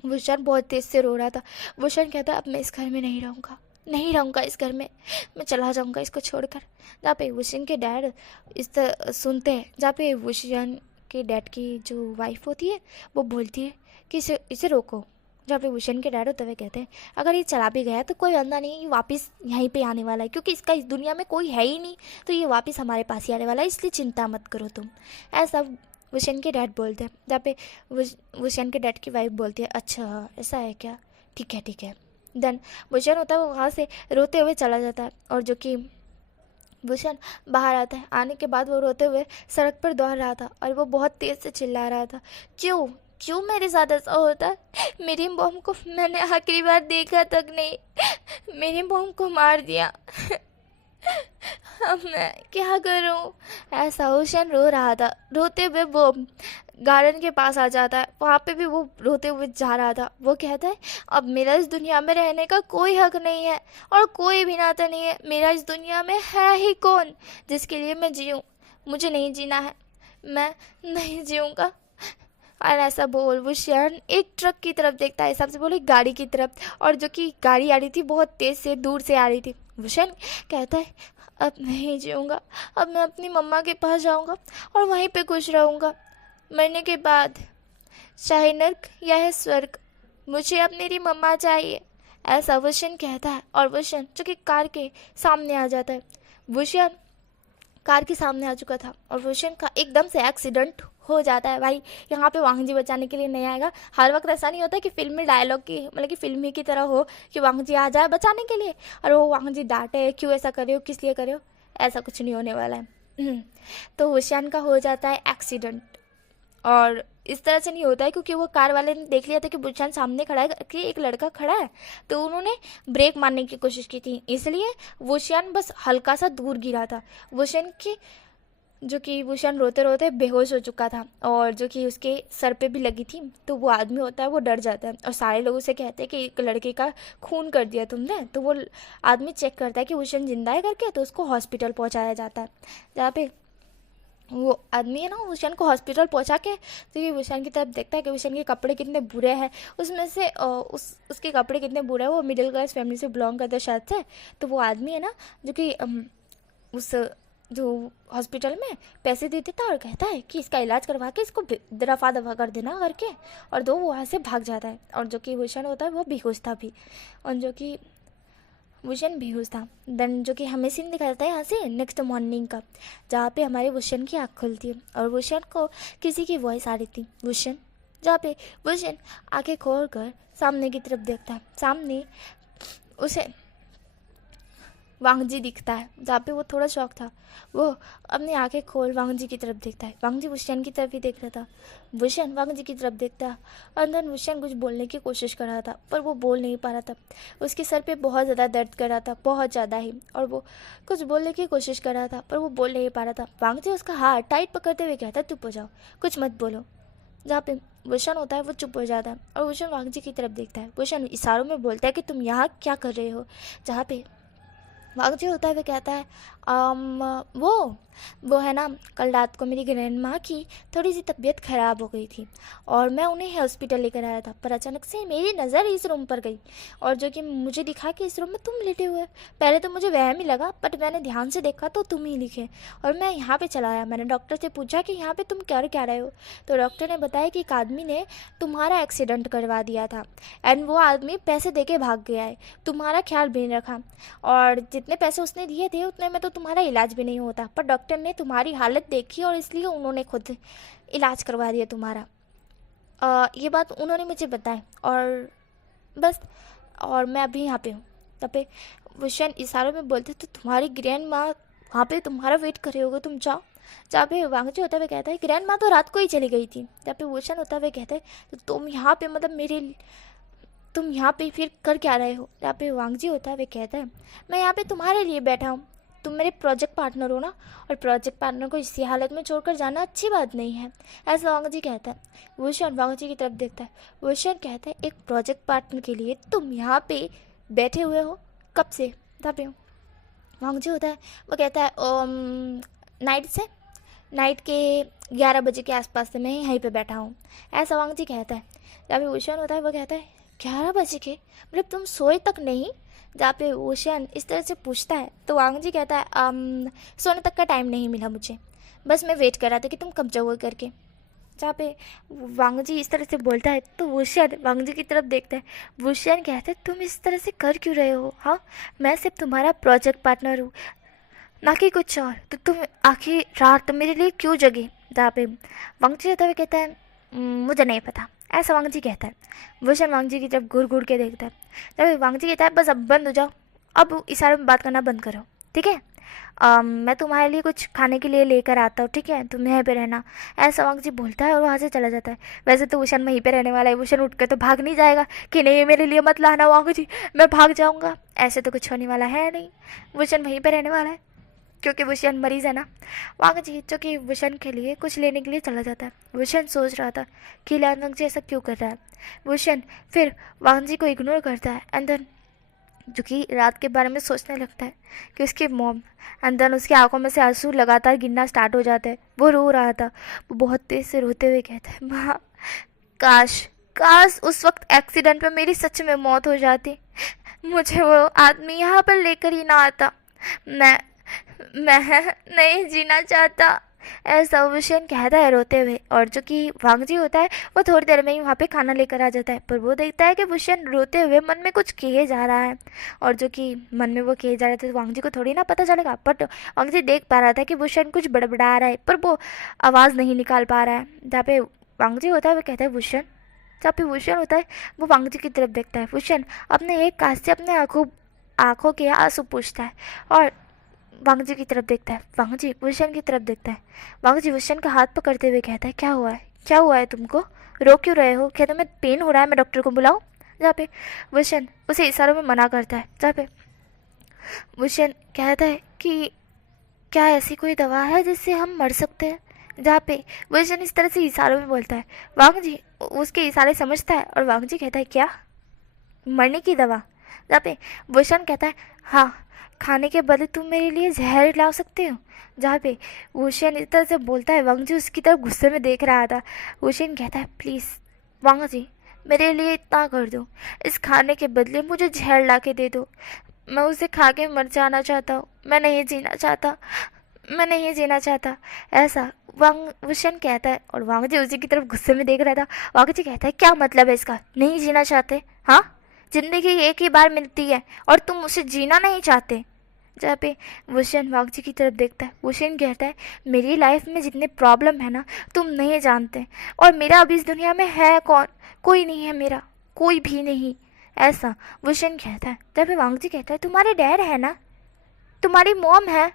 वुशन बहुत तेज़ से रो रहा था। वुशन कहता अब मैं इस घर में नहीं रहूँगा, नहीं रहूँगा इस घर में, मैं चला जाऊँगा इसको छोड़कर। जहाँ पे वुशन के डैड इस तरह सुनते हैं, जहाँ पे वुशन के डैड की जो वाइफ होती है वो बोलती है कि इसे रोको। जहाँ पे वुशन के डैड होते हुए कहते हैं अगर ये चला भी गया तो कोई बंदा नहीं, ये वापस यहीं पे आने वाला है, क्योंकि इसका इस दुनिया में कोई है ही नहीं, तो ये वापस हमारे पास ही आने वाला है, इसलिए चिंता मत करो तुम। ऐसा वुशन के डैड बोलते हैं। जहाँ पे वुशन के डैड की वाइफ बोलती है अच्छा ऐसा है क्या, ठीक है ठीक है। देन वुशन होता है वो वहाँ से रोते हुए चला जाता है, और जो कि वुशन बाहर आता है। आने के बाद वो रोते हुए सड़क पर दौड़ रहा था और वो बहुत तेज़ से चिल्ला रहा था, क्यों क्यों मेरे साथ ऐसा होता है, मेरी मॉम को मैंने आखिरी बार देखा तक नहीं, मेरी मॉम को मार दिया, अब मैं क्या करूं। ऐसा वुशन रो रहा था। रोते हुए वो गार्डन के पास आ जाता है, वहाँ पे भी वो रोते हुए जा रहा था। वो कहता है अब मेरा इस दुनिया में रहने का कोई हक नहीं है और कोई भी नाता नहीं है, मेरा इस दुनिया में है ही कौन जिसके लिए मैं जीऊँ, मुझे नहीं जीना है, मैं नहीं जीऊँगा। और ऐसा बोल वुशन एक ट्रक की तरफ देखता है, सबसे बोले गाड़ी की तरफ, और जो कि गाड़ी आ रही थी बहुत तेज़ से दूर से आ रही थी। वुशन कहता है अब नहीं जीऊँगा, अब मैं अपनी मम्मा के पास जाऊँगा और वहीं पे खुश रहूँगा, मरने के बाद चाहे नर्क या है स्वर्ग, मुझे अब मेरी मम्मा चाहिए। ऐसा वुशन कहता है, और वुशन जो कि कार के सामने आ जाता है। वुशन कार के सामने आ चुका था और वुशन का एकदम से एक्सीडेंट हो जाता है। भाई यहाँ पे वांग जी बचाने के लिए नहीं आएगा। हर वक्त ऐसा नहीं होता कि फिल्मी डायलॉग की मतलब कि फिल्मी की तरह हो कि वांग जी आ जाए बचाने के लिए और वो वांग जी डांटे क्यों ऐसा करे हो, किस लिए करे हो, ऐसा कुछ नहीं होने वाला है। तो वुशन का हो जाता है एक्सीडेंट, और इस तरह से नहीं होता है क्योंकि वो कार वाले ने देख लिया था कि वुशन सामने खड़ा है कि एक लड़का खड़ा है, तो उन्होंने ब्रेक मारने की कोशिश की थी, इसलिए वुशन बस हल्का सा दूर गिरा था। वुशन की जो कि वुशन रोते रोते बेहोश हो चुका था और जो कि उसके सर पे भी लगी थी। तो वो आदमी होता है वो डर जाता है और सारे लोग उसे कहते हैं कि एक लड़के का खून कर दिया तुमने। तो वो आदमी चेक करता है कि वुशन जिंदा है करके, तो उसको हॉस्पिटल पहुंचाया जाता है। जहाँ पे वो आदमी है ना वुशन को हॉस्पिटल पहुंचा के तो ये वुशन की तरफ देखता है कि वुशन के कपड़े कितने बुरे हैं, उसमें से उसके कपड़े कितने बुरे हैं, वो मिडिल क्लास फैमिली से बिलोंग करता है शायद से। तो वो आदमी है ना जो कि उस जो हॉस्पिटल में पैसे दे देता और कहता है कि इसका इलाज करवा के इसको रफा दफा कर देना करके, और वो वहाँ से भाग जाता है। और जो कि वुशन होता है वो बेहोश था भी, और जो कि वुशन बेहोश था। देन जो कि हमें सीन दिखाता है यहाँ से नेक्स्ट मॉर्निंग का, जहाँ पे हमारे वुशन की आँख खुलती है और वुशन को किसी की वॉइस आ रही थी वुशन, जहाँ पे वुशन आँखें खोल कर सामने की तरफ देखता है। सामने उसे वांग जी दिखता है, जहाँ पे वो थोड़ा शौक था। वो अपनी आंखें खोल वांग जी की तरफ देखता है। वांग जी वुशन की तरफ ही देख रहा था, वुशन वांग जी की तरफ देखता। और देन वुशन कुछ बोलने की कोशिश कर रहा था पर वो बोल नहीं पा रहा था, उसके सर पे बहुत ज़्यादा दर्द कर रहा था, बहुत ज़्यादा ही, और वो कुछ बोलने की कोशिश कर रहा था पर वो बोल नहीं पा रहा था। वांग जी उसका हाथ टाइट पकड़ते हुए कहता है चुप हो जाओ, कुछ मत बोलो। जहाँ पे वुशन होता है वो चुप हो जाता है और वुशन वांग जी की तरफ देखता है। वुशन इशारों में बोलता है कि तुम यहाँ क्या कर रहे हो। जहाँ पे वांग जी होता है वो कहता है वो है ना, कल रात को मेरी ग्रैंड माँ की थोड़ी सी तबीयत ख़राब हो गई थी और मैं उन्हें हॉस्पिटल लेकर आया था, पर अचानक से मेरी नज़र इस रूम पर गई और जो कि मुझे दिखा कि इस रूम में तुम लेटे हुए। पहले तो मुझे वहम ही लगा बट मैंने ध्यान से देखा तो तुम ही लिखे और मैं यहाँ पे चला आया। मैंने डॉक्टर से पूछा कि यहाँ पे तुम कर क्या रहे हो, तो डॉक्टर ने बताया कि एक आदमी ने तुम्हारा एक्सीडेंट करवा दिया था एंड वो आदमी पैसे दे के भाग गया है, तुम्हारा ख्याल भी नहीं रखा और जितने पैसे उसने दिए थे उतने में तो तुम्हारा इलाज भी नहीं होता, पर डॉक्टर ने तुम्हारी हालत देखी और इसलिए उन्होंने खुद इलाज करवा दिया तुम्हारा। ये बात उन्होंने मुझे बताई और बस, और मैं अभी यहाँ पे हूँ। तब पे वुशन इशारों में बोलते तो तुम्हारी ग्रैंड माँ वहाँ पे तुम्हारा वेट कर रहे होगे, तुम जाओ। जहाँ पे वांगजी होता हुआ कहता है ग्रैंड माँ तो रात को ही चली गई थी। जहाँ पे वुशन होता हुआ कहता है तो तुम यहाँ पे मतलब तुम यहाँ पे फिर कर क्या रहे हो। यहाँ पे वांगजी होता है वे कहता है मैं यहाँ पे तुम्हारे लिए बैठा हूँ, तुम मेरे प्रोजेक्ट पार्टनर हो ना, और प्रोजेक्ट पार्टनर को इसी हालत में छोड़कर जाना अच्छी बात नहीं है, ऐसा वांग जी कहता है। वुशन वांग जी की तरफ देखता है। वुशन कहता है, एक प्रोजेक्ट पार्टनर के लिए तुम यहाँ पे बैठे हुए हो कब से? तब वांग जी होता है, वो कहता है नाइट से, नाइट के 11 बजे के आसपास से मैं यहीं पे बैठा हूँ, ऐसा वांग जी कहता है। जहाँ पे वुशन होता है वो कहता है 11 बजे के, मतलब तुम सोए तक नहीं? जहाँ पे वुशन इस तरह से पूछता है तो वांग जी कहता है सोने तक का टाइम नहीं मिला मुझे, बस मैं वेट कर रहा था कि तुम कब जाओगे करके। जहाँ पे वांग जी इस तरह से बोलता है तो वुशन वांग जी की तरफ देखता है। वुशन कहता है, तुम इस तरह से कर क्यों रहे हो? हाँ, मैं सिर्फ तुम्हारा प्रोजेक्ट पार्टनर हूँ, ना कि कुछ और, तो तुम आखिर रात मेरे लिए क्यों जगे? जहाँ पे वांग जी होता हुआ कहता है, मुझे नहीं पता", ऐसा वांग जी कहता है। वुशन वांग जी की तरफ घूर घूर के देखता है। तभी वांग जी कहता है, बस अब बंद हो जाओ, अब इशारे में बात करना बंद करो, ठीक है? मैं तुम्हारे लिए कुछ खाने के लिए लेकर आता हूँ, ठीक है? तुम यहीं पे रहना, ऐसा वांग जी बोलता है और वहाँ से चला जाता है। वैसे तो वुशन वहीं पे रहने वाला है, वुशन उठ कर तो भाग नहीं जाएगा कि नहीं मेरे लिए मत लाना वांग जी, मैं भाग जाऊँगा, ऐसे तो कुछ होने वाला है नहीं। वुशन वहीं पे रहने वाला है क्योंकि वुशन मरीज है ना। वांग जी जो कि वुशन के लिए कुछ लेने के लिए चला जाता है। वुशन सोच रहा था कि लियान वांग जी ऐसा क्यों कर रहा है। वुशन फिर वांग जी को इग्नोर करता है एंड देन जो कि रात के बारे में सोचने लगता है कि उसकी मॉम, एंड देन उसकी आंखों में से आंसू लगातार गिरना स्टार्ट हो जाते हैं। वो रो रहा था, वो बहुत तेज से रोते हुए कहता है, माँ काश काश उस वक्त एक्सीडेंट में मेरी सच में मौत हो जाती, मुझे वो आदमी यहाँ पर लेकर ही ना आता, मैं नहीं जीना चाहता, ऐसा वुशन कहता है रोते हुए। और जो कि वांग जी होता है वो थोड़ी देर में ही वहाँ पे खाना लेकर आ जाता है, पर वो देखता है कि वुशन रोते हुए मन में कुछ किए जा रहा है, और जो कि मन में वो किए जा रहे थे तो वांग जी को थोड़ी ना पता चलेगा, बट वांग जी देख पा रहा था कि वुशन कुछ बड़बड़ा रहा है पर वो आवाज़ नहीं निकाल पा रहा है। जहाँ पे वांग जी होता है वो कहता है वुशन, जहाँ पे वुशन होता है वो वांग जी की तरफ देखता है। वुशन अपने एक काज से अपने आँखों के आंसू पूछता है और वांग जी की तरफ देखता है। वांग जी वुशन की तरफ देखता है। वांग जी वुशन का हाथ पकड़ते हुए कहता है, क्या हुआ है, क्या हुआ है तुमको, रो क्यों रहे हो, क्या तुम्हें पेन हो रहा है, मैं डॉक्टर को बुलाऊं? जहाँ पे वुशन उसे इशारों में मना करता है। जहाँ पे वुशन कहता है कि क्या ऐसी कोई दवा है जिससे हम मर सकते हैं? जहाँ पे वुशन इस तरह से इशारों में बोलता है। वांग जी उसके इशारे समझता है और वांग जी कहता है, क्या मरने की दवा? जहाँ पे वुशन कहता है, हाँ, खाने के बदले तुम मेरे लिए जहर ला सकते हो। जहाँ पे वुशन इस तरह से बोलता है, वांग जी उसकी तरफ गुस्से में देख रहा था। वुशन कहता है, प्लीज़ वांग जी मेरे लिए इतना कर दो, इस खाने के बदले मुझे जहर ला के दे दो, मैं उसे खा के मर जाना चाहता हूँ, मैं नहीं जीना चाहता, मैं नहीं जीना चाहता, ऐसा वांग वुशन कहता है। और वांग जी उसी की तरफ गुस्से में देख रहा था। वांग जी कहता है, क्या मतलब है इसका, नहीं जीना चाहते? हाँ, जिंदगी एक ही बार मिलती है और तुम उसे जीना नहीं चाहते? जहाँ पे वुशन वांग जी की तरफ देखता है। वुशन कहता है, मेरी लाइफ में जितने प्रॉब्लम है ना तुम नहीं जानते, और मेरा अभी इस दुनिया में है कौन, कोई नहीं है मेरा, कोई भी नहीं, ऐसा वुशन कहता है। जहाँ पे वांग जी कहता है, तुम्हारे डैड है ना, तुम्हारी मॉम है?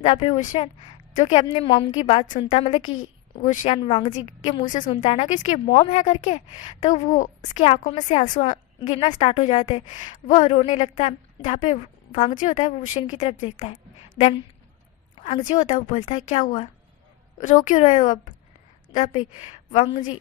जहाँ पे वुशन जो कि अपनी मॉम की बात सुनता है, मतलब कि वुशन वांग जी के मुंह से सुनता है ना कि उसकी मॉम है करके, तो वो उसकी आंखों में से आंसू गिरना स्टार्ट हो जाते हैं, वह रोने लगता है। जहाँ पे वांग जी होता है वो वुशन की तरफ देखता है। देन वांग जी होता है वो बोलता है, क्या हुआ, रो क्यों रहे हो अब? जहाँ पे वांग जी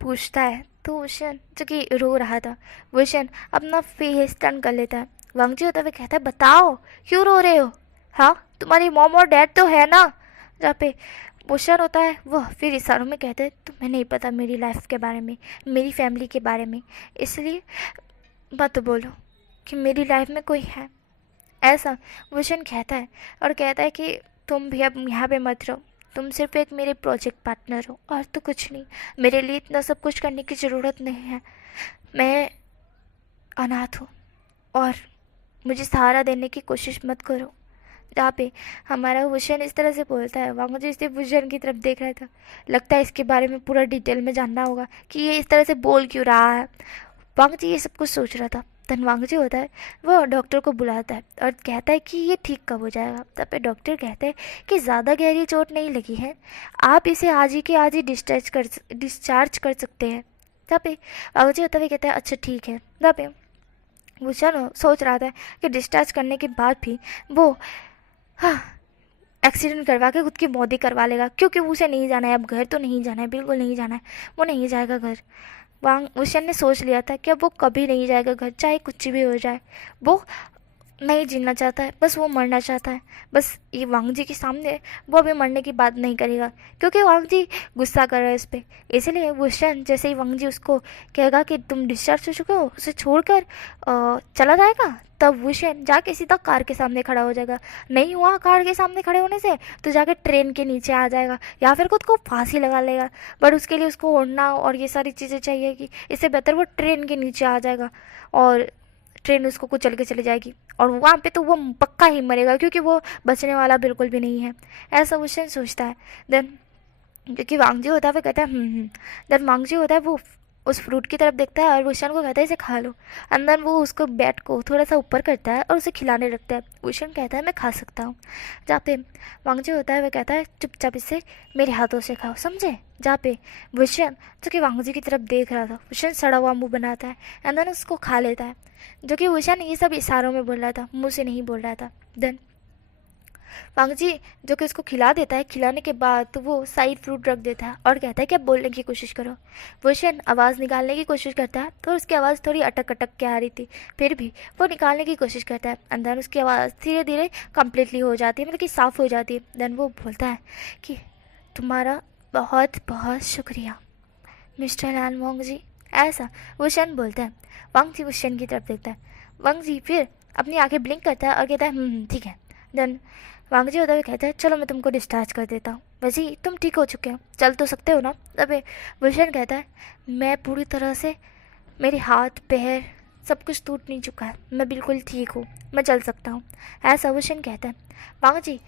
पूछता है तो वुशन जो कि रो रहा था, वुशन अपना फेस टर्न कर लेता है। वांग जी होता है वो कहता है, बताओ क्यों रो रहे हो, हाँ तुम्हारी मॉम और डैड तो है ना? जहाँ पे वुशन होता है वह फिर इशारों में कहते हैं, तुम्हें नहीं पता मेरी लाइफ के बारे में, मेरी फैमिली के बारे में, इसलिए मत बोलो कि मेरी लाइफ में कोई है, ऐसा वुशन कहता है। और कहता है कि तुम भी अब यहाँ पे मत रहो, तुम सिर्फ एक मेरे प्रोजेक्ट पार्टनर हो और तो कुछ नहीं, मेरे लिए इतना सब कुछ करने की ज़रूरत नहीं है, मैं अनाथ हूँ और मुझे सहारा देने की कोशिश मत करो। जहाँ पे हमारा वुशन इस तरह से बोलता है, वहाँ मुझे इसलिए वुशन की तरफ देख रहा था, लगता है इसके बारे में पूरा डिटेल में जानना होगा कि ये इस तरह से बोल क्यों रहा है। वांग जी ये सब कुछ सोच रहा था। तन वांग जी होता है वो डॉक्टर को बुलाता है और कहता है कि ये ठीक कब हो जाएगा। तब पे डॉक्टर कहते हैं कि ज़्यादा गहरी चोट नहीं लगी है, आप इसे आज ही के आज ही डिस्चार्ज कर सकते हैं। तब पे वांग जी होता है कहता है, अच्छा ठीक है। तब पे वुशन सोच रहा था कि डिस्चार्ज करने के बाद भी वो हाँ, एक्सीडेंट करवा के खुद की मौत ही करवा लेगा, क्योंकि उसे नहीं जाना है अब घर, तो नहीं जाना है, बिल्कुल नहीं जाना है, वो नहीं जाएगा घर। वांग वुशन ने सोच लिया था कि अब वो कभी नहीं जाएगा घर, चाहे कुछ भी हो जाए। वो नहीं जीना चाहता है, बस वो मरना चाहता है। बस ये वांग जी के सामने वो अभी मरने की बात नहीं करेगा, क्योंकि वांग जी गुस्सा कर रहे हैं इस पर। इसलिए वुशन जैसे ही वांग जी उसको कहेगा कि तुम डिस्चार्ज हो चुके हो, उसे छोड़कर चला जाएगा, तब वुशन जाके सीधा कार के सामने खड़ा हो जाएगा। नहीं हुआ कार के सामने खड़े होने से तो जाके ट्रेन के नीचे आ जाएगा, या फिर खुद को फांसी लगा लेगा। बट उसके लिए उसको ओढ़ना और ये सारी चीज़ें चाहिए, कि इससे बेहतर वो ट्रेन के नीचे आ जाएगा और ट्रेन उसको कुचल के चली जाएगी, और वहाँ पे तो वो पक्का ही मरेगा, क्योंकि वो बचने वाला बिल्कुल भी नहीं है। ऐसा वुशन सोचता है। देन क्योंकि वांगजी होता है वो कहता है देन वांगजी होता है वो उस फ्रूट की तरफ देखता है और वुशन को कहता है इसे खा लो। अंदर वो उसको बैट को थोड़ा सा ऊपर करता है और उसे खिलाने लगता है। वुशन कहता है मैं खा सकता हूँ। जहाँ पे वांगजी होता है वह कहता है चुपचाप इसे मेरे हाथों से खाओ, समझे। जहाँ पे वुशन जो कि वांगजी की तरफ देख रहा था, वुशन सड़ा हुआ मुंह बनाता है एंड देन उसको खा लेता है, जो कि वुशन ये सब इशारों में बोल रहा था, मुंह से नहीं बोल रहा था। देन वांगजी जो कि उसको खिला देता है, खिलाने के बाद तो वो साइड फ्रूट रख देता है और कहता है कि अब बोलने की कोशिश करो। वुशन आवाज़ निकालने की कोशिश करता है तो उसकी आवाज़ थोड़ी अटक अटक के आ रही थी, फिर भी वो निकालने की कोशिश करता है। अंदर उसकी आवाज़ धीरे धीरे कम्प्लीटली हो जाती है, मतलब कि साफ़ हो जाती है। देन वो बोलता है कि तुम्हारा बहुत बहुत शुक्रिया मिस्टर लान वांग जी, ऐसा वुशन बोलता है। वांग जी वुशन की तरफ देखता है। वांग जी फिर अपनी आंखें ब्लिंक करता है और कहता है ठीक है। देन वांग जी होता हुआ कहता है चलो मैं तुमको डिस्चार्ज कर देता हूँ, वैसे ही तुम ठीक हो चुके हो, चल तो सकते हो ना। तब वुशन कहता है मैं पूरी तरह से, मेरे हाथ पैर सब कुछ टूट नहीं चुका है, मैं बिल्कुल ठीक हूँ, मैं चल सकता हूँ, ऐसा वुशन कहता है। वांग जी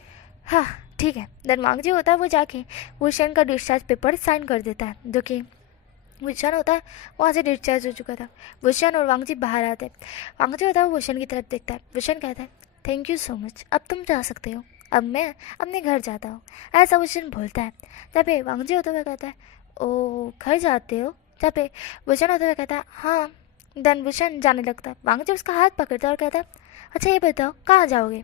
हाँ ठीक है। देन वांग जी होता है वो जाके वुशन का डिस्चार्ज पेपर साइन कर देता है, जो कि वुशन होता है वहाँ से डिस्चार्ज हो चुका था। वुशन और वांगजी बाहर आते हैं। वांगजी होता है वो वुशन की तरफ देखता है। वुशन कहता है थैंक यू सो मच, अब तुम जा सकते हो, अब मैं अपने घर जाता हूँ, ऐसा वुशन बोलता है। तब वांगजी होता हुआ कहता है ओ घर जाते हो। तब वुशन होता हुआ कहता है हाँ। देन वुशन जाने लगता है। वांगजी उसका हाथ पकड़ता है और कहता है अच्छा ये बताओ कहाँ जाओगे।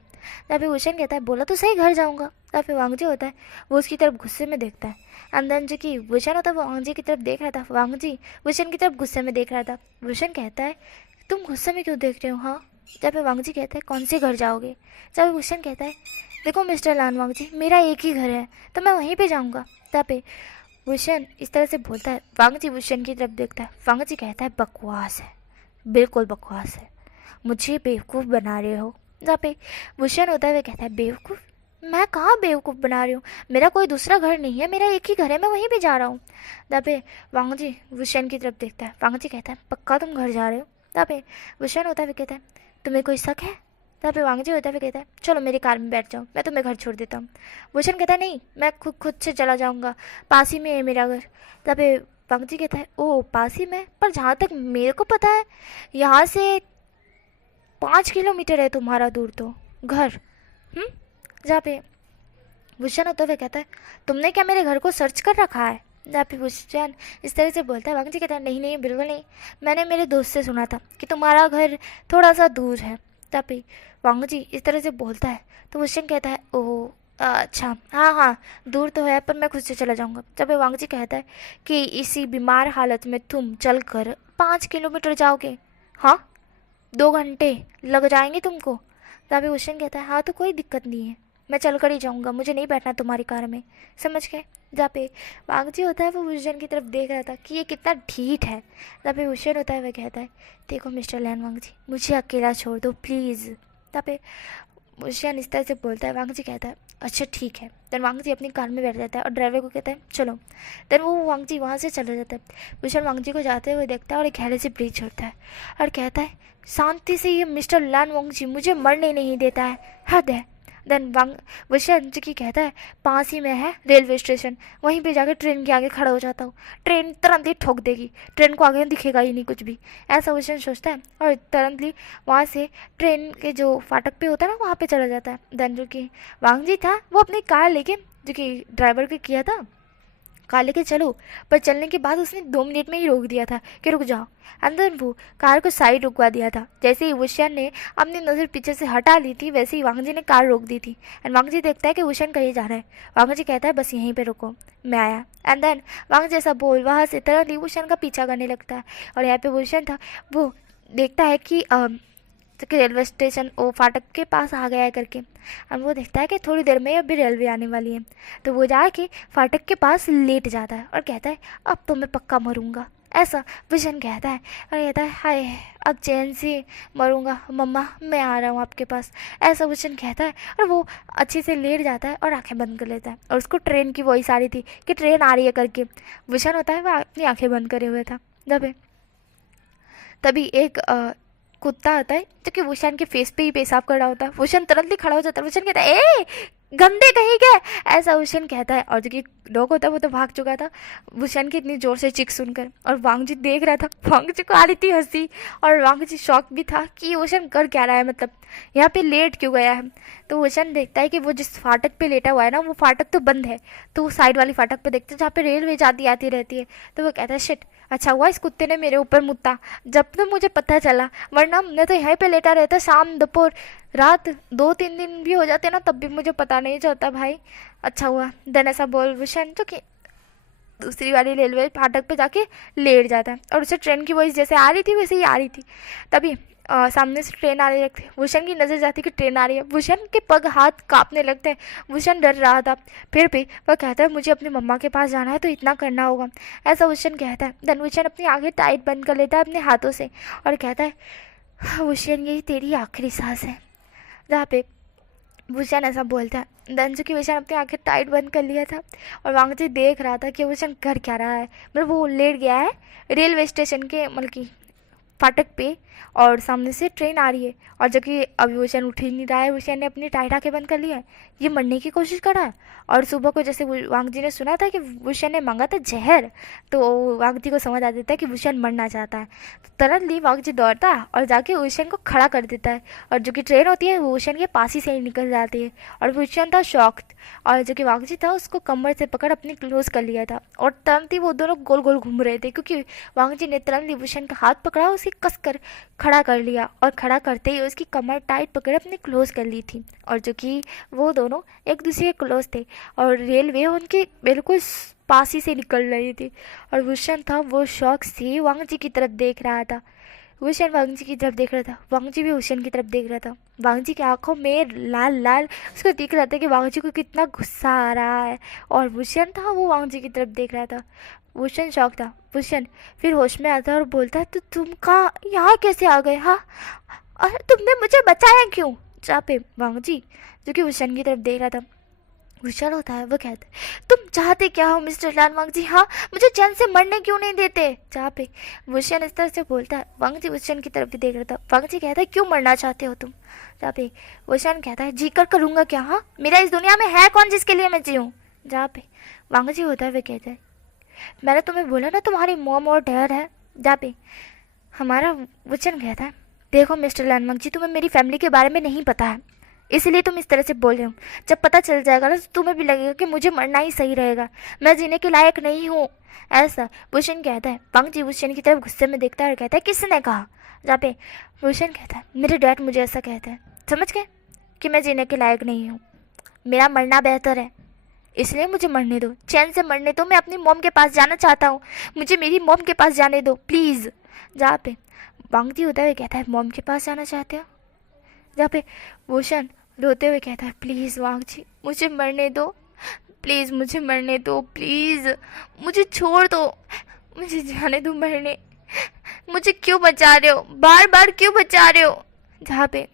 तब वुशन कहता है बोला तो सही घर जाऊँगा। तब वांगजी होता है वो उसकी तरफ गुस्से में देखता है। अंदर जो कि वुशन होता है वो वांगजी की तरफ देख रहा था, वांगजी वुशन की तरफ गुस्से में देख रहा था। वुशन कहता है तुम गुस्से में क्यों देख रहे हो हाँ। जब वांगजी कहता है कौन से घर जाओगे। जब वुशन कहता है देखो मिस्टर लान वांगजी मेरा एक ही घर है तो मैं वहीं पे जाऊँगा। तब वुशन इस तरह से बोलता है। वांगजी वुशन की तरफ देखता है। वांगजी कहता है बकवास है, बिल्कुल बकवास है, मुझे बेवकूफ़ बना रहे हो। जहाँ पे वुशन होता है वह कहता है बेवकूफ़, मैं कहाँ बेवकूफ़ बना रही हूँ, मेरा कोई दूसरा घर नहीं है, मेरा एक ही घर है, मैं वहीं पे जा रहा हूँ। तब वांगजी वुशन की तरफ देखता है। वांगजी कहता है पक्का तुम घर जा रहे हो। तब वुशन होता है वह कहता है तुम्हें कोई शक है। तब वांगजी होता है वह कहता है चलो मेरी कार में बैठ जाओ, मैं तुम्हें घर छोड़ देता हूँ। वुशन कहता है नहीं मैं खुद से चला जाऊँगा, पास ही में है मेरा घर। तब वांगजी कहता है ओ पास ही में, पर जहाँ तक मेरे को पता है यहाँ से 5 किलोमीटर है तुम्हारा दूर तो घर। जहाँ पे वुशन होता हुआ कहता है तुमने क्या मेरे घर को सर्च कर रखा है। जहाँ पे वुशन इस तरह से बोलता है। वांगजी कहता है नहीं नहीं बिल्कुल नहीं, मैंने मेरे दोस्त से सुना था कि तुम्हारा घर थोड़ा सा दूर है। जहाँ पे वांगजी इस तरह से बोलता है तो वुशन कहता है ओह अच्छा हाँ हाँ दूर तो है पर मैं खुद से चला जाऊँगा। जब वांगजी कहता है कि इसी बीमार हालत में तुम चल कर 5 किलोमीटर जाओगे, हाँ 2 घंटे लग जाएंगे तुमको। तभी वुशन कहता है हाँ तो कोई दिक्कत नहीं है, मैं चल कर ही जाऊँगा, मुझे नहीं बैठना तुम्हारी कार में, समझ गए। जहाँ पे वांगजी होता है वो वुशन की तरफ देख रहा था कि ये कितना ढीठ है। जहाँ पे वुशन होता है वह कहता है देखो मिस्टर लैन वांगजी मुझे अकेला छोड़ दो प्लीज़। तहाँ पे वुशन इस तरह से बोलता है। वांगजी कहता है अच्छा ठीक है। देन वांगजी अपनी कार में बैठ जाता है और ड्राइवर को कहता है चलो। देन वो वांगजी वहाँ से चला जाता है। वुशन वांगजी को जाते हुए देखता है और एक गहरे से ब्रीच छोड़ता है और कहता है शांति से ये मिस्टर लान वांगजी मुझे मरने नहीं देता है, हद है। देन वुशन जो कि कहता है पास ही में है रेलवे स्टेशन, वहीं पे जाकर ट्रेन के आगे खड़ा हो जाता हूँ, ट्रेन तुरंत ही ठोक देगी, ट्रेन को आगे दिखेगा ही नहीं कुछ भी, ऐसा वुशन सोचता है और तुरंत ही वहाँ से ट्रेन के जो फाटक पे होता है ना वहाँ पे चला जाता है। देन जो कि वांगजी था वो अपनी कार लेके जो कि ड्राइवर को किया था कार लेके चलो। पर चलने के बाद उसने 2 मिनट में ही रोक दिया था कि रुक जाओ। एंड देन वो कार को साइड रुकवा दिया था। जैसे ही वुशन ने अपनी नज़र पीछे से हटा ली थी, वैसे ही वांग जी ने कार रोक दी थी। एंड वांग जी देखता है कि वुशन कहीं जा रहा है। वांग जी कहता है बस यहीं पे रुको, मैं आया। एंड देन वांग जैसा बोल वहाँ से तरह वुशन का पीछा करने लगता है। और यहाँ पे वुशन था, वो देखता है कि रेलवे स्टेशन वो फाटक के पास आ गया है करके। और वो देखता है कि थोड़ी देर में अभी रेलवे आने वाली है। तो वो जाके फाटक के पास लेट जाता है और कहता है अब तो मैं पक्का मरूंगा, ऐसा विजन कहता है। और कहता है हाय अब चैन से मरूंगा मम्मा, मैं आ रहा हूँ आपके पास, ऐसा विजन कहता है। और वो अच्छे से लेट जाता है और आंखें बंद कर लेता है। और उसको ट्रेन की वॉइस आ रही थी कि ट्रेन आ रही है करके। विजन होता है वो अपनी आंखें बंद करे हुए था। तभी एक कुत्ता आता है जो कि वुशन के फेस पे ही पेशाब कर रहा होता है। वुशन तुरंत ही खड़ा हो जाता है। वुशन कहता है ए गंदे कहीं के, ऐसा वुशन कहता है। और जो कि डॉग होता है वो तो भाग चुका था वुशन की इतनी जोर से चीख सुनकर। और वांग जी देख रहा था, वांग जी को आ रही थी हंसी। और वांग जी शॉक भी था कि वुशन कर क्या रहा है, मतलब यहाँ पे लेट क्यों गया है। तो वुशन देखता है कि वो जिस फाटक पे लेटा हुआ है ना, वो फाटक तो बंद है। तो वो साइड वाली फाटक पे देखते हैं जहाँ पे रेलवे जाती आती रहती है। तो वो कहता है शिट, अच्छा हुआ इस कुत्ते ने मेरे ऊपर मुत्ता, जब तक मुझे पता चला, वरना मैं तो यहीं पे लेटा रहता, शाम दोपहर रात 2-3 दिन भी हो जाते ना तब भी मुझे पता नहीं चलता भाई। अच्छा हुआ। देन ऐसा बोल वुशन जो कि दूसरी वाली रेलवे फाटक पे जाके लेट जाता है। और उसे ट्रेन की वॉइस जैसे आ रही थी वैसे ही आ रही थी। तभी सामने से ट्रेन आ रही थी। वुशन की नज़र जाती कि ट्रेन आ रही है। वुशन के पग हाथ कांपने लगते हैं। वुशन डर रहा था, फिर भी वह कहता है मुझे अपनी मम्मा के पास जाना है तो इतना करना होगा, ऐसा वुशन कहता है। देन वुशन अपनी आंखें टाइट बंद कर लेता है अपने हाथों से और कहता है वुशन यही तेरी आखिरी सांस है, जहाँ पे वुशन ऐसा बोलता है। देन जो कि वुशन अपनी आंखें टाइट बंद कर लिया था और वांग जी देख रहा था कि वुशन कर क्या रहा है। मतलब वो लेट गया है रेलवे स्टेशन के मतलब कि फाटक पे और सामने से ट्रेन आ रही है। और जो कि अभी वुशन उठ ही नहीं रहा है, वुशन ने अपनी टाइट आंखें बंद कर लिया है, ये मरने की कोशिश कर रहा है। और सुबह को जैसे वांग जी ने सुना था कि वुशन ने मांगा था जहर, तो वांग जी को समझ आ जाता है कि वुशन मरना चाहता है। तो तुरंत वांग जी दौड़ता है और जाके वुशन को खड़ा कर देता है। और जो कि ट्रेन होती है वो वुशन के पास ही से ही निकल जाती है। और वुशन था शॉक्ड, और जो कि वांग जी था उसको कमर से पकड़ अपने क्लोज कर लिया था। और तुरंत ही वो दोनों गोल गोल घूम रहे थे, क्योंकि वांग जी ने तुरंत ही वुशन का हाथ पकड़ा, उसे कस कर खड़ा कर लिया। और खड़ा करते ही उसकी कमर टाइट पकड़ अपने क्लोज कर ली थी। और जो कि वो दोनों एक दूसरे के क्लोज थे और रेलवे उनके बिल्कुल पास ही से निकल रही थी। और वुशन था वो शौक से वांग जी की तरफ देख रहा था। वुशन वांग जी की तरफ देख रहा था, वांग जी भी वुशन की तरफ देख रहा था। वांग जी की आंखों में लाल लाल उसको दिख रहा था कि वांग जी को कितना गुस्सा आ रहा है। और वुशन था वो वांग जी की तरफ देख रहा था। वुशन शौक था। वुशन फिर होश में आता है और बोलता है तो तुम कहाँ यहाँ कैसे आ गए, हाँ, और तुमने मुझे बचाया क्यों। जहाँ पे वांग जी जो कि वुशन की तरफ देख रहा था, वुशन होता है वो कहता है तुम चाहते क्या हो मिस्टर लाल वांग जी, हाँ, मुझे चैन से मरने क्यों नहीं देते। जहाँ पे वुशन इस तरह से बोलता है, वांग जी वुशन की तरफ भी देख रहा था। वांग जी कहता है क्यों मरना चाहते हो तुम। जहाँ पे वुशन कहता है जी कर करूँगा क्या, हाँ, मेरा इस दुनिया में है कौन जिसके लिए मैं जीऊँ। जहाँ पे वांग जी होता है वो कहता है मैंने तुम्हें बोला ना तुम्हारी मॉम और डैड है। जहाँ पे हमारा वुशन कहता है देखो मिस्टर लानवांग जी, तुम्हें मेरी फैमिली के बारे में नहीं पता है, इसलिए तुम इस तरह से बोल रहे हो। जब पता चल जाएगा ना तो तुम्हें भी लगेगा कि मुझे मरना ही सही रहेगा, मैं जीने के लायक नहीं हूँ, ऐसा वुशन कहता है। वांग जी वुशन की तरफ गुस्से में देखता है और कहता है किसने कहा। जहाँ पे वुशन कहता है मेरे डैड मुझे ऐसा कहते हैं, समझ गए, कि मैं जीने के लायक नहीं हूँ, मेरा मरना बेहतर है, इसलिए मुझे मरने दो, चैन से मरने दो, मैं अपनी मॉम के पास जाना चाहता हूँ, मुझे मेरी मॉम के पास जाने दो प्लीज़। जहाँ पे वांग जी होता है कहता है मॉम के पास जाना चाहते हो। जहाँ पे वुशन रोते हुए कहता है प्लीज़ वांग जी मुझे मरने दो, प्लीज़ मुझे मरने दो, प्लीज़ मुझे छोड़ दो, मुझे जाने दो मरने, मुझे क्यों बचा रहे हो, बार बार क्यों बचा रहे हो। जहाँ पे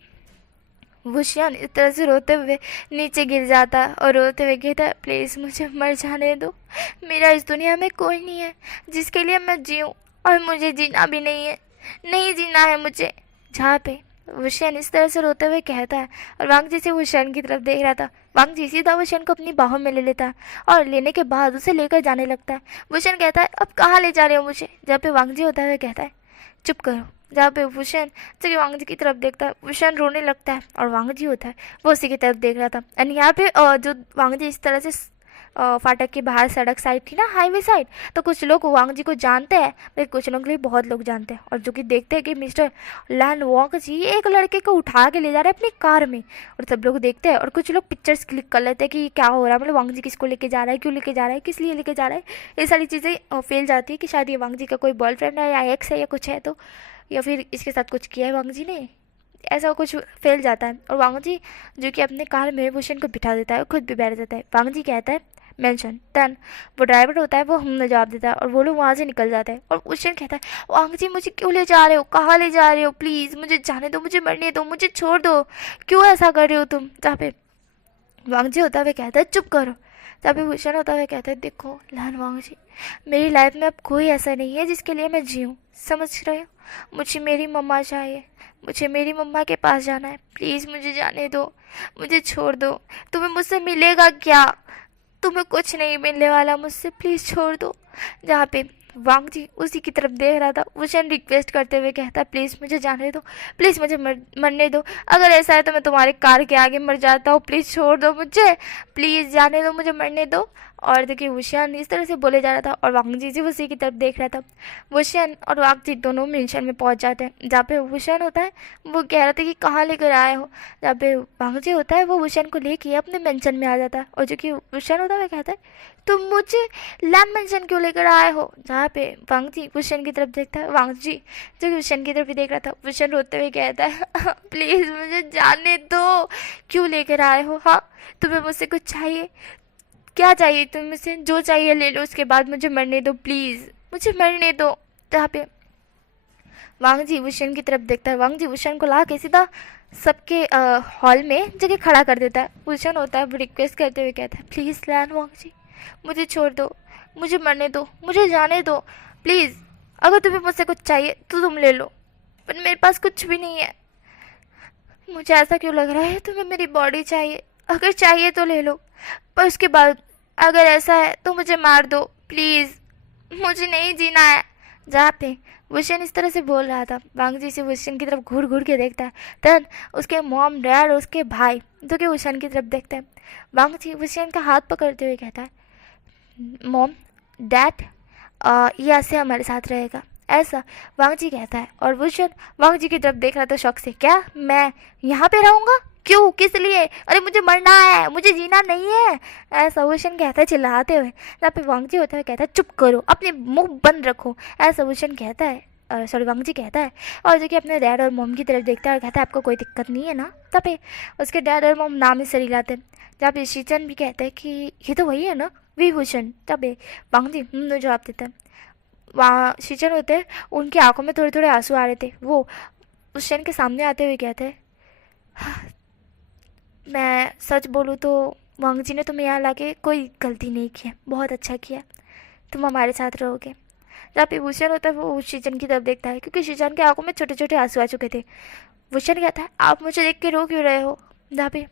वुशन इस तरह से रोते हुए नीचे गिर जाता है और रोते हुए कहता है प्लीज़ मुझे मर जाने दो, मेरा इस दुनिया में कोई नहीं है जिसके लिए मैं जीऊँ, और मुझे जीना भी नहीं है, नहीं जीना है मुझे। जहाँ पे वुशन इस तरह से रोते हुए कहता है और वांग जी से वुशन की तरफ देख रहा था। वांग जी सीधा वुशन को अपनी बाहों में ले लेता है और लेने के बाद उसे लेकर जाने लगता है। वुशन कहता है अब कहाँ ले जा रहे हो मुझे। जहाँ पे वांग जी होता है कहता है चुप करो। जहाँ पे वुशन जब वांग जी की तरफ देखता है वुशन रोने लगता है और वांग जी होता है वो उसी की तरफ देख रहा था। एंड यहाँ पे जो वांग जी इस तरह से फाटक के बाहर सड़क साइड थी ना, हाईवे साइड, तो कुछ लोग वांग जी को जानते हैं, लेकिन कुछ लोग के लिए बहुत लोग जानते हैं, और जो कि देखते हैं कि मिस्टर लैन वांग जी एक लड़के को उठा के ले जा रहे हैं अपनी कार में, और सब लोग देखते हैं, और कुछ लोग पिक्चर्स क्लिक कर लेते हैं कि क्या हो रहा है, मतलब वांग जी किसको लेके जा रहा है, क्यों लेके जा रहा है, किस लिए लेके जा रहा है। ये सारी चीज़ें फैल जाती है कि शायद ये वांग जी का कोई बॉयफ्रेंड है या एक्स है या कुछ है, तो या फिर इसके साथ कुछ किया है वांग जी ने, ऐसा कुछ फैल जाता है। और वांग जी जो कि अपने कार में भूषण को बिठा देता है, खुद भी बैठ जाता है। वांग जी कहता है मेंशन टर्न, वो ड्राइवर होता है वो हमने जवाब देता है, और वो लोग वहाँ से निकल जाते हैं। और भूषण कहता है वांग जी मुझे क्यों ले जा रहे हो, कहाँ ले जा रहे हो, प्लीज़ मुझे जाने दो, मुझे मरने दो, मुझे छोड़ दो, क्यों ऐसा कर रहे हो तुम। जहाँ पे वांग जी होता हुआ कहता है चुप करो। तभी भूषण होता हुआ कहता है देखो लहन वांग जी, मेरी लाइफ में अब कोई ऐसा नहीं है जिसके लिए मैं जीऊँ, समझ रहे हो, मुझे मेरी मम्मा चाहिए, मुझे मेरी मम्मा के पास जाना है, प्लीज़ मुझे जाने दो, मुझे छोड़ दो, तुम्हें मुझसे मिलेगा क्या, तुम्हें कुछ नहीं मिलने वाला मुझसे, प्लीज़ छोड़ दो। जहाँ पे वांग जी उसी की तरफ देख रहा था, वुशन रिक्वेस्ट करते हुए कहता प्लीज़ मुझे जाने दो, प्लीज़ मुझे मरने दो, अगर ऐसा है तो मैं तुम्हारे कार के आगे मर जाता हूँ, प्लीज़ छोड़ दो मुझे, प्लीज़ जाने दो, मुझे मरने दो। और देखिए वुशन इस तरह से बोले जा रहा था, और वांग जी उसी की तरफ देख रहा था। वुशन और वांग जी दोनों मेंशन में पहुंच जाते हैं, जहाँ पे वुशन होता है वो कह रहा था कि कहाँ लेकर आए हो, जहाँ पे वांग जी होता है वो वुशन को लेके अपने मेंशन में आ जाता है, और जो कि वुशन होता है वो कहता है तुम मुझे लैंड मेंशन क्यों लेकर आए हो। जहाँ पे वांग जी वुशन की तरफ देखता है, वांग जी जो कि वुशन की तरफ ही देख रहा था, वुशन रोते हुए कहता है प्लीज़ मुझे जाने दो, क्यों लेकर आए हो, हाँ तुम्हें मुझसे कुछ चाहिए, क्या चाहिए तुम मुझसे, जो चाहिए ले लो, उसके बाद मुझे मरने दो, प्लीज़ मुझे मरने दो। जहाँ पे वांग जी वुशन की तरफ देखता है, वांग जी वुशन को ला के सीधा सबके हॉल में जगह खड़ा कर देता है। वुशन होता है वो रिक्वेस्ट करते हुए कहता है प्लीज़ लैन वांग जी मुझे छोड़ दो, मुझे मरने दो, मुझे जाने दो, प्लीज़ अगर तुम्हें मुझसे कुछ चाहिए तो तुम ले लो, पर मेरे पास कुछ भी नहीं है, मुझे ऐसा क्यों लग रहा है तुम्हें मेरी बॉडी चाहिए, अगर चाहिए तो ले लो, पर उसके बाद अगर ऐसा है तो मुझे मार दो, प्लीज़ मुझे नहीं जीना है। जहाँ पे वुशन इस तरह से बोल रहा था, वांग जी से वुशन की तरफ घूर घूर के देखता है, तब उसके मॉम डैड और उसके भाई जो कि वुशन की तरफ देखते हैं। वांग जी वुशन का हाथ पकड़ते हुए कहता है मॉम डैड ये ऐसे हमारे साथ रहेगा, ऐसा वांग जी कहता है। और वुशन वांग जी की तरफ देख रहा था शौक से, क्या मैं यहाँ पे रहूँगा, क्यों, किस लिए, अरे मुझे मरना है, मुझे जीना नहीं है, ऐसा वुशन कहता है चिल्लाते हुए। यहाँ पे वांग जी होता है कहता है चुप करो, अपने मुंह बंद रखो, ऐसा वुशन कहता है, सॉरी वांग जी कहता है। और जो कि अपने डैड और मॉम की तरफ देखता है और कहता है आपको कोई दिक्कत नहीं है ना। तब पे उसके डैड और मॉम नाम ही सही लाते हैं। जहाँ पे शीचन भी कहते हैं कि ये तो वही है ना विभूषण। तब वांग जी जवाब देता है। वहाँ शीचन होते हैं, उनकी आंखों में थोड़े थोड़े आंसू आ रहे थे, वो उस के सामने आते हुए कहते हैं मैं सच बोलूँ तो वांग जी ने तुम्हें यहाँ लाके कोई गलती नहीं किया, बहुत अच्छा किया, तुम हमारे साथ रहोगे। जहाँ पे भूषण होता है वो शीचन की तरफ देखता है, क्योंकि शीचन की आंखों में छोटे छोटे आंसू आ चुके थे। भूषण कहता है आप मुझे देख के रो क्यों रहे हो। जहाँ पे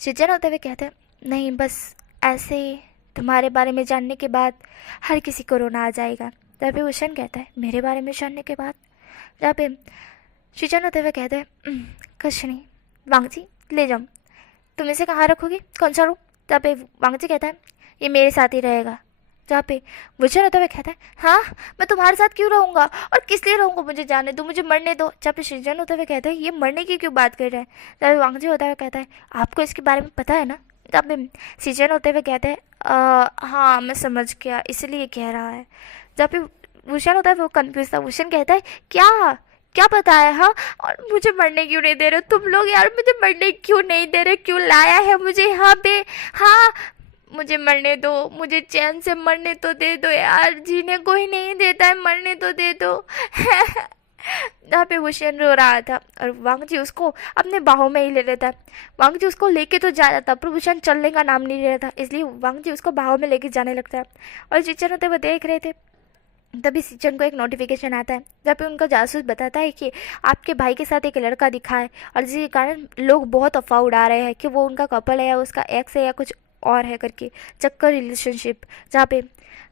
शीचन होते हुए कहते हैं नहीं बस ऐसे ही, तुम्हारे बारे में जानने के बाद हर किसी को रोना आ जाएगा। जहाँ पे भूषण कहता है मेरे बारे में जानने के बाद। जहाँ पे शीचन होते हुए कहते हैं कुछ नहीं, वांग जी ले जाओ, तुम इसे कहाँ रखोगी, कौन सा रूम। जहाँ पे वांग जी कहता है ये मेरे साथ ही रहेगा। जहाँ पे वुशन होता हुआ कहता है हाँ मैं तुम्हारे साथ क्यों रहूँगा और किस लिए रहूँगा, मुझे जाने दो, मुझे मरने दो। जहाँ पे शीजन होता हुआ कहता है ये मरने की क्यों बात कर रहा है। जहाँ पे वांग जी होता हुआ कहता है आपको इसके बारे में पता है ना। जहाँ पे शीजन होते हुए कहते हैं हाँ मैं समझ गया, इसलिए कह रहा है। जहाँ पे वुशन होता है वो कन्फ्यूज था। वुशन कहता है क्या क्या पता है, हाँ और मुझे मरने क्यों नहीं दे रहे हो तुम लोग यार, मुझे मरने क्यों नहीं दे रहे, क्यों लाया है मुझे यहाँ पे, हाँ मुझे मरने दो, मुझे चैन से मरने तो दे दो यार, जीने को ही नहीं देता है, मरने तो दे दो। जहाँ पे वुशन रो रहा था और वांग जी उसको अपने बाहों में ही ले लेता है। वांग जी उसको लेके तो जा रहा था पर वुशन चलने का नाम नहीं ले रहा था, इसलिए वांग जी उसको बाहों में लेके जाने लगता है। और शीचन होते वो देख रहे थे, तभी शीचन को एक नोटिफिकेशन आता है जहाँ पे उनका जासूस बताता है कि आपके भाई के साथ एक लड़का दिखा है और जिसके कारण लोग बहुत अफवाह उड़ा रहे हैं कि वो उनका कपल है या उसका एक्स है या कुछ और है करके, चक्कर रिलेशनशिप। जहाँ पे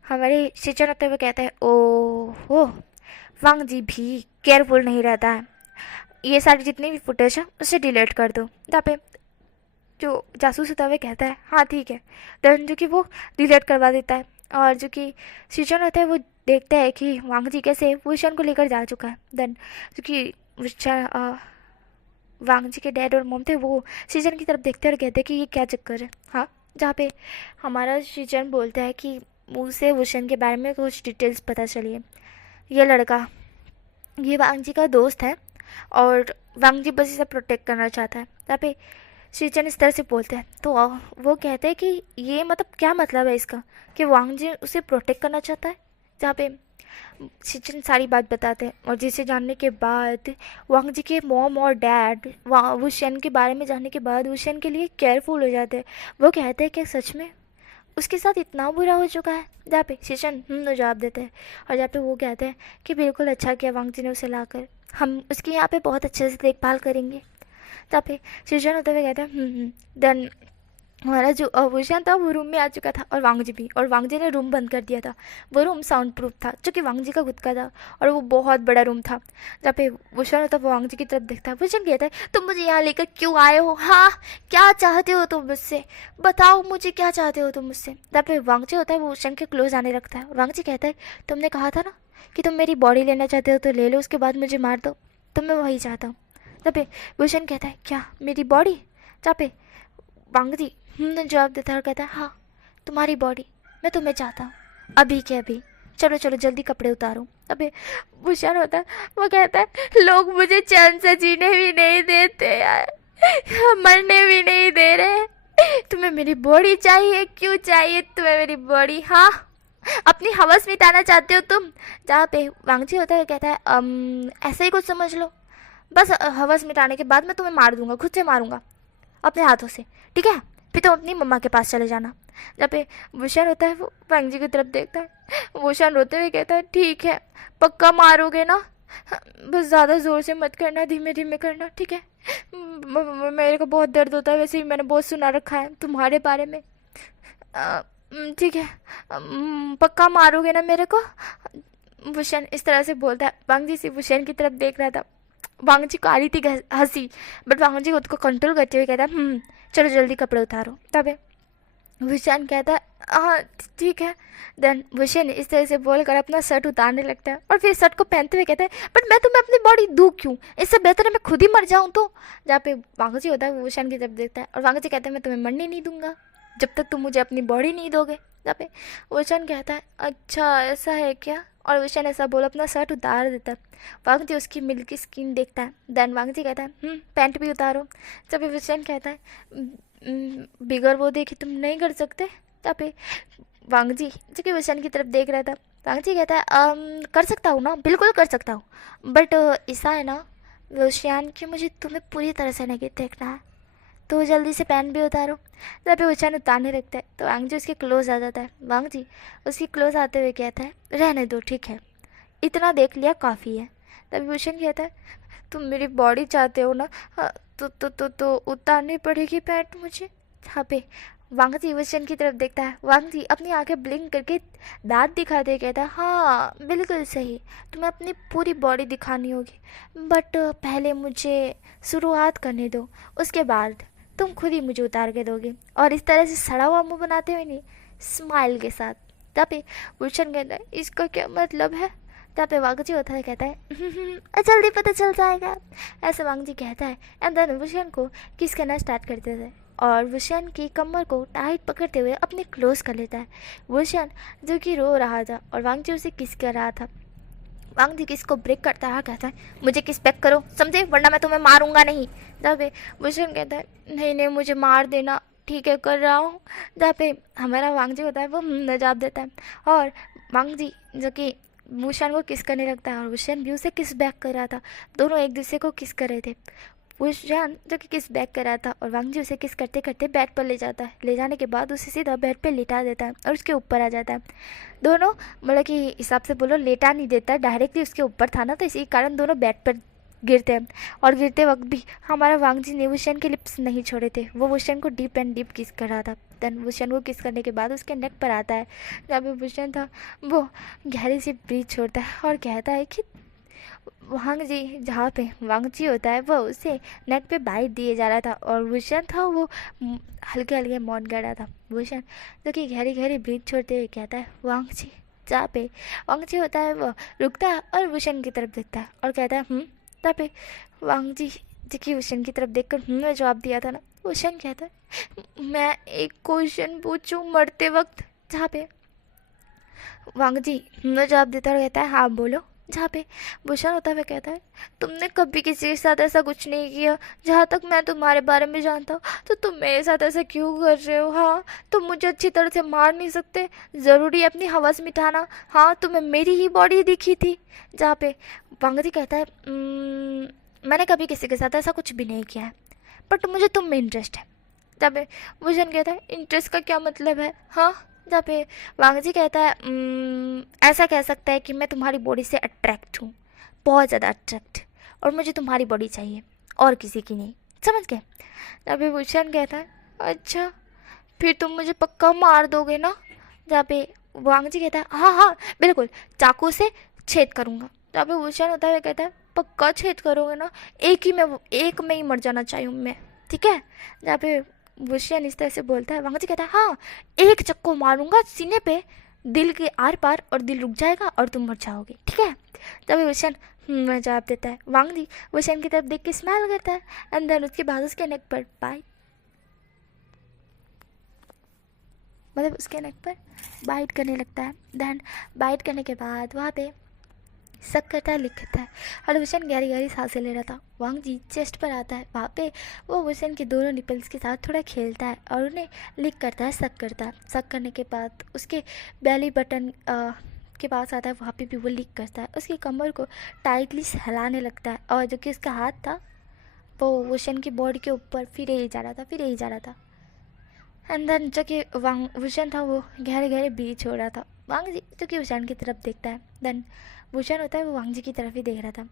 हमारे शीचन होते हुए कहते हैं ओह वांग जी भी केयरफुल नहीं रहता है, ये सारी जितनी भी फुटेज है उसे डिलीट कर दो। जहाँ पे जो जासूस होता है वह कहता है हाँ ठीक है। देन जो कि वो डिलीट करवा देता है, और जो कि शीशन होता है वो देखता है कि वांग जी कैसे वुशन को लेकर जा चुका है। देन जो कि वांग जी के डैड और मॉम थे वो शीजन की तरफ देखते हैं और कहते हैं कि ये क्या चक्कर है। हाँ, जहाँ पे हमारा शीजन बोलता है कि मुझसे वुशन के बारे में कुछ डिटेल्स पता चली है। ये लड़का ये वांग जी का दोस्त है और वांग जी बस इसे प्रोटेक्ट करना चाहता है। यहाँ पे शीजन इस तरह से बोलते हैं तो वो कहते हैं कि ये मतलब क्या मतलब है इसका कि वांग जी उसे प्रोटेक्ट करना चाहता है। जहाँ पे शीजन सारी बात बताते हैं और जिसे जानने के बाद वांग जी के मॉम और डैड वुशन के बारे में जानने के बाद वुशन के लिए केयरफुल हो जाते हैं। वो कहते हैं कि सच में उसके साथ इतना बुरा हो चुका है। जहाँ पे शीशन जवाब देते हैं और जहाँ पे वो कहते हैं कि बिल्कुल अच्छा किया वांग जी ने उसे लाकर, हम उसकी यहाँ पे बहुत अच्छे से देखभाल करेंगे। जहाँ पे शीशन होते हुए कहते हैं देन हमारा जो वुशन था वो रूम में आ चुका था और वांग जी भी, और वांग जी ने रूम बंद कर दिया था। वो रूम साउंड प्रूफ था जो कि वांग जी का खुद का था और वो बहुत बड़ा रूम था। जहाँ पे वुशन होता है वो वांग जी की तरफ देखता है। वुशन कहता है तुम मुझे यहाँ लेकर क्यों आए हो, हाँ क्या चाहते हो तुम मुझसे, बताओ मुझे क्या चाहते हो तुम मुझसे। जहाँ पे वांग जी होता है वो वुशन के क्लोज आने लगता है और वांग जी कहता है तुमने कहा था ना कि तुम मेरी बॉडी लेना चाहते हो तो ले लो, उसके बाद मुझे मार दो, तो मैं वही चाहता हूँ। जहाँ पे वुशन कहता है क्या मेरी बॉडी। जहाँ पे वांग जी जवाब देता है और कहता है हाँ तुम्हारी बॉडी, मैं तुम्हें चाहता हूँ अभी के अभी, चलो चलो जल्दी कपड़े उतारो। अबे भूषण होता है वो कहता है लोग मुझे चैन से जीने भी नहीं देते यार, मरने भी नहीं दे रहे, तुम्हें मेरी बॉडी चाहिए, क्यों चाहिए तुम्हें मेरी बॉडी, हाँ अपनी हवस मिटाना चाहते हो तुम। जहाँ पे वांगजी होता है कहता है ऐसे ही कुछ समझ लो, बस हवस मिटाने के बाद मैं तुम्हें मार दूंगा, खुद से मारूंगा अपने हाथों से, ठीक है फिर तुम अपनी मम्मा के पास चले जाना। जब पे भूषण होता है वो वांग जी की तरफ देखता है। भूषण रोते हुए कहता है ठीक है पक्का मारोगे ना, बस ज़्यादा ज़ोर से मत करना, धीमे धीमे करना, ठीक है मेरे को बहुत दर्द होता है, वैसे ही मैंने बहुत सुना रखा है तुम्हारे बारे में, ठीक है पक्का मारोगे ना मेरे को। भूषण इस तरह से बोलता है। वांग जी से भूषण की तरफ देख रहा था। वांग जी को आ रही थी हंसी, बट वांग जी खुद को कंट्रोल करते हुए कहता है चलो जल्दी कपड़े उतारो। तब भूषण कहता है हाँ ठीक है। देन भूषण इस तरह से बोलकर अपना शर्ट उतारने लगता है और फिर शर्ट को पहनते हुए कहता है बट मैं तुम्हें अपनी बॉडी दूँ क्यों, इससे बेहतर है मैं खुद ही मर जाऊँ तो। जहाँ पे वांग जी होता है वो भूषण की तरफ देखता है और वांग जी कहते हैं मैं तुम्हें मरने नहीं दूंगा जब तक तुम मुझे अपनी बॉडी नहीं दोगे। जहाँ पे भूषण कहता है अच्छा ऐसा है क्या, और भूषण ऐसा बोल अपना शर्ट उतार देता है। वांग जी उसकी मिल्की स्किन देखता है। देन वांग जी कहता है पैंट भी उतारो। जब भूषण कहता है बिगर वो देखी तुम नहीं कर सकते। तब पे वांग जी जो कि भूषण की तरफ देख रहा था, वांग जी कहता है कर सकता हूँ ना, बिल्कुल कर सकता हूँ, बट ऐसा है ना भूषण कि मुझे तुम्हें पूरी तरह से नहीं देखना है, तो जल्दी से पैंट भी उतारो। जब भूषण उतारने लगता है तो वांग जी उसके क्लोज आ जाता है। वांग जी उसके क्लोज आते हुए कहता है रहने दो ठीक है, इतना देख लिया काफ़ी है। तभी भूषण कहता है तुम मेरी बॉडी चाहते हो ना, तो उतारनी पड़ेगी पैंट मुझे। यहाँ पे वांग जी भूषण की तरफ देखता है। वांग जी अपनी आंखें ब्लिंक करके दांत दिखाते कहता है हाँ बिल्कुल सही, तुम्हें अपनी पूरी बॉडी दिखानी होगी, बट पहले मुझे शुरुआत करने दो, उसके बाद तुम खुद ही मुझे उतार के दोगे। और इस तरह से सड़ा हुआ मुँह बनाते हुए नहीं, स्माइल के साथ। तब पे भूषण कहता है इसका क्या मतलब है। तब पे वांग जी होता है कहता है जल्दी पता चल जाएगा, ऐसे वांग जी कहता है। एंड देन भूषण को किस करना स्टार्ट करते थे और भूषण की कमर को टाइट पकड़ते हुए अपने क्लोज कर लेता है। भूषण जो कि रो रहा था और वांग जी उसे किस कर रहा था। वांग जी किस को ब्रेक करता है, कहता है मुझे किस बैक करो समझे, वरना मैं तुम्हें मारूंगा नहीं। जहाँ पे भूषण कहता है नहीं नहीं मुझे मार देना, ठीक है कर रहा हूँ। जहाँ पे हमारा वांग जी होता है वो जवाब देता है और वांग जी जो कि भूषण को किस करने लगता है और भूषण भी उसे किस बैक कर रहा था। दोनों एक दूसरे को किस कर रहे थे। भूषण जो कि किस बैक कर रहा था और वांग जी उसे किस करते करते बेड पर ले जाता है। ले जाने के बाद उसे सीधा बेड पे लेटा देता है और उसके ऊपर आ जाता है। दोनों मतलब कि हिसाब से बोलो लेटा नहीं देता, डायरेक्टली उसके ऊपर था ना, तो इसी कारण दोनों बेड पर गिरते हैं। और गिरते वक्त भी हमारा वांग जी ने भूषण के लिप्स नहीं छोड़े थे, वो भूषण को डीप एंड डीप किस कर रहा था। देन भूषण को किस करने के बाद उसके नेक पर आता है। जब भूषण था वो गहरी सी ब्रीथ छोड़ता है और कहता है कि वांग जी जहाँ पे वांग जी होता है वो उसे नेक पे बाइट दिए जा रहा था और भूषण था वो हल्के हल्के मौन कर रहा था। भूषण जो कि गहरी गहरी ब्रीथ छोड़ते हुए कहता है वांग जी। जहाँ पे वांग जी होता है वो रुकता है और भूषण की तरफ देखता है और कहता है जहाँ पे वांग जी जो कि भूषण की तरफ देखकर मैं जवाब दिया था ना। भूषण कहता है मैं एक क्वेश्चन पूछूं मरते वक्त। जहाँ पे वांग जी मैं जवाब देता और कहता है हाँ बोलो। जहाँ पे भूषण होता हुआ कहता है तुमने कभी किसी के साथ ऐसा कुछ नहीं किया। जहाँ तक मैं तुम्हारे बारे में जानता हूँ तो तुम मेरे साथ ऐसा क्यों कर रहे हो। हाँ तुम मुझे अच्छी तरह से मार नहीं सकते, ज़रूरी अपनी हवस मिटाना। हाँ तुम्हें मेरी ही बॉडी दिखी थी। जहाँ पे वांग जी कहता है मैंने कभी किसी के साथ ऐसा कुछ भी नहीं किया है बट मुझे तुम में इंटरेस्ट है। जहाँ पे भूषण कहता है इंटरेस्ट का क्या मतलब है। हाँ जहाँ पे वांग जी कहता है ऐसा कह सकता है कि मैं तुम्हारी बॉडी से अट्रैक्ट हूँ, बहुत ज़्यादा अट्रैक्ट, और मुझे तुम्हारी बॉडी चाहिए और किसी की नहीं। समझ गए। जहाँ पे भूषण कहता है अच्छा फिर तुम मुझे पक्का मार दोगे ना। जहाँ पे वांग जी कहता है हाँ हाँ बिल्कुल, चाकू से छेद करूँगा। जहाँ पे भूषण होता है कहता है पक्का छेद करोगे ना, एक में ही मर जाना चाहिए मैं, ठीक है। जहाँ पे भूषण इस तरह से बोलता है वांग जी कहता है हाँ एक चक्कू मारूंगा सीने पे दिल के आर पार और दिल रुक जाएगा और तुम मर जाओगे, ठीक है। तभी भूषण मैं जवाब देता है। वांग जी भूषण की तरफ देख के स्माइल करता है एंड देन उसके बाद उसके नेक पर उसके नेक पर बाइट करने लगता है। देन बाइट करने के बाद वहाँ पे सक करता है, लिख करता है और भूषण गहरी गहरी सांसें ले रहा था। वांग जी चेस्ट पर आता है, वहाँ पे वो भूषण के दोनों निपल्स के साथ थोड़ा खेलता है और उन्हें लिक करता है, सक करता है। सक करने के बाद उसके बेली बटन के पास आता है, वहाँ पे भी वो लिक करता है। उसकी कमर को टाइटली हिलाने लगता है और जो कि उसका हाथ था वो भूषण की बॉडी के ऊपर फिर यही जा रहा था, फिर यही जा रहा था। एंड देन जो कि भूषण था वो गहरे गहरे ब्रीथ छोड़ रहा था। वांग जी जो कि भूषण की तरफ देखता है। देन भूषण होता है वो वांग जी की तरफ ही देख रहा था।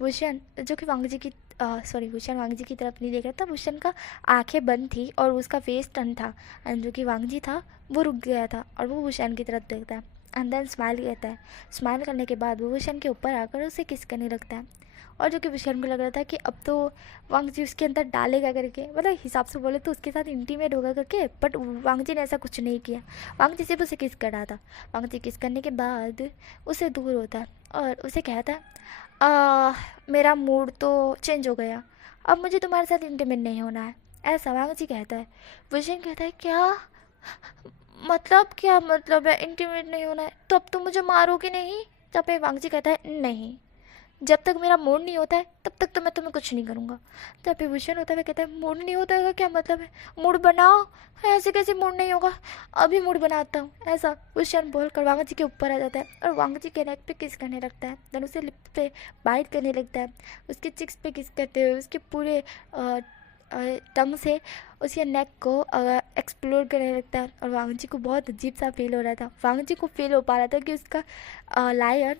भूषण जो कि वांग जी की भूषण वांग जी की तरफ नहीं देख रहा था। भूषण का आंखें बंद थी और उसका फेस टर्न था एंड जो कि वांग जी था वो रुक गया था और वो भूषण की तरफ देखता है एंड देन स्माइल करता है। स्माइल करने के बाद वो भूषण के ऊपर आकर उसे किस करने लगता है और जो कि भूषण को लग रहा था कि अब तो वांग जी उसके अंदर डालेगा करके, मतलब हिसाब से बोले तो उसके साथ इंटीमेट होगा करके, बट वांग जी ने ऐसा कुछ नहीं किया। वांग जी सिर्फ उसे किस कर रहा था। वांग जी किस करने के बाद उसे दूर होता है और उसे कहता है मेरा मूड तो चेंज हो गया, अब मुझे तुम्हारे साथ इंटीमेट नहीं होना है, ऐसा वांग जी कहता है। भूषण कहता है क्या मतलब, क्या मतलब है इंटीमेट नहीं होना है, तो अब तुम मुझे मारोगे नहीं। तब पे वांग जी कहता है नहीं, जब तक मेरा मूड नहीं होता है तब तक तो मैं तुम्हें कुछ नहीं करूँगा। तब विभूषण होता है कहता है मूड नहीं होता है क्या मतलब है, मूड बनाओ। ऐसे कैसे मूड नहीं होगा, अभी मूड बनाता हूँ, ऐसा भूषण बोल कर वांग जी के ऊपर आ जाता है और वांग जी के नेक पे किस करने लगता है। देन उसे लिप पे बाइट करने लगता है, उसके चिक्स पे किस करते हुए उसके पूरे टंग से उसके नेक को एक्सप्लोर करने लगता है। और वांग जी को बहुत अजीब सा फील हो रहा था। वांग जी को फील हो पा रहा था कि उसका लायन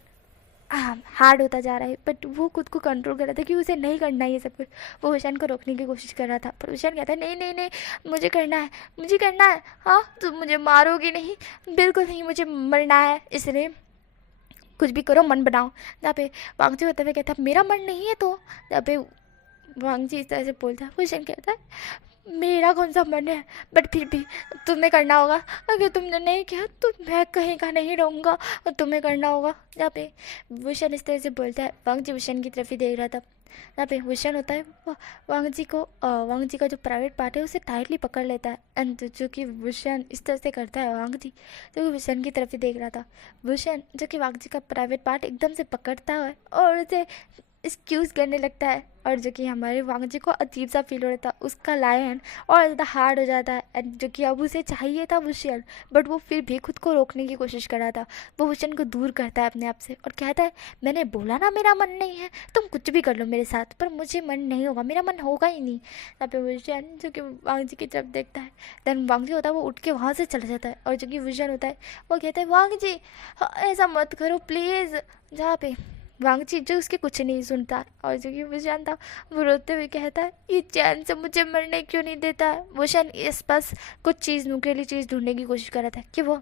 हार्ड होता जा रहा है, बट वो खुद को कंट्रोल कर रहा था कि उसे नहीं करना है ये सब कुछ। वो हुसैन को रोकने की कोशिश कर रहा था पर हुसैन कहता है नहीं नहीं नहीं, मुझे करना है, मुझे करना है। हाँ तुम मुझे मारोगी नहीं, बिल्कुल नहीं, मुझे मरना है, इसलिए कुछ भी करो, मन बनाओ। जहाँ पे वांग जी होते हुए कहता है मेरा मन नहीं है तो। जहाँ पे वांग जी इस तरह से बोलता है, हुसैन कहता है मेरा कौन सा मन है, बट फिर भी तुम्हें करना होगा, अगर तुमने नहीं किया तो मैं कहीं का नहीं रहूँगा और तुम्हें करना होगा। जहाँ पे भूषण इस तरह से बोलता है, वांग जी भूषण की तरफ ही देख रहा था। जहाँ पे भूषण होता है वांग जी का जो प्राइवेट पार्ट है उसे टाइटली पकड़ लेता है एंड जो कि भूषण इस तरह से करता है, वांग जी जो कि भूषण की तरफ ही देख रहा था। भूषण जो कि वांग जी का प्राइवेट पार्ट एकदम से पकड़ता है और उसे एक्सक्यूज़ करने लगता है और जो कि हमारे वांग जी को अजीब सा फील हो रहा था। उसका लायन और ज़्यादा हार्ड हो जाता है एंड जो कि अब उसे चाहिए था भूषण, बट वो फिर भी खुद को रोकने की कोशिश कर रहा था। वो भूषण को दूर करता है अपने आप से और कहता है मैंने बोला ना मेरा मन नहीं है, तुम कुछ भी कर लो मेरे साथ पर मुझे मन नहीं होगा, मेरा मन होगा ही नहीं। यहाँ पे भूषण जो कि वांग जी की तरफ देखता है, देन वांग जी होता है वो उठ के वहाँ से चला जाता है और जो कि भूषण होता है वो कहता है वांग जी ऐसा मत करो प्लीज़। जहाँ पे वांग जी जो उसके कुछ नहीं सुनता और जो कि भूषण था वो रोते हुए कहता है ये चैन से मुझे मरने क्यों नहीं देता है। भूषण इस पास कुछ चीज़ नुकीली चीज़ ढूंढने की कोशिश कर रहा था कि वो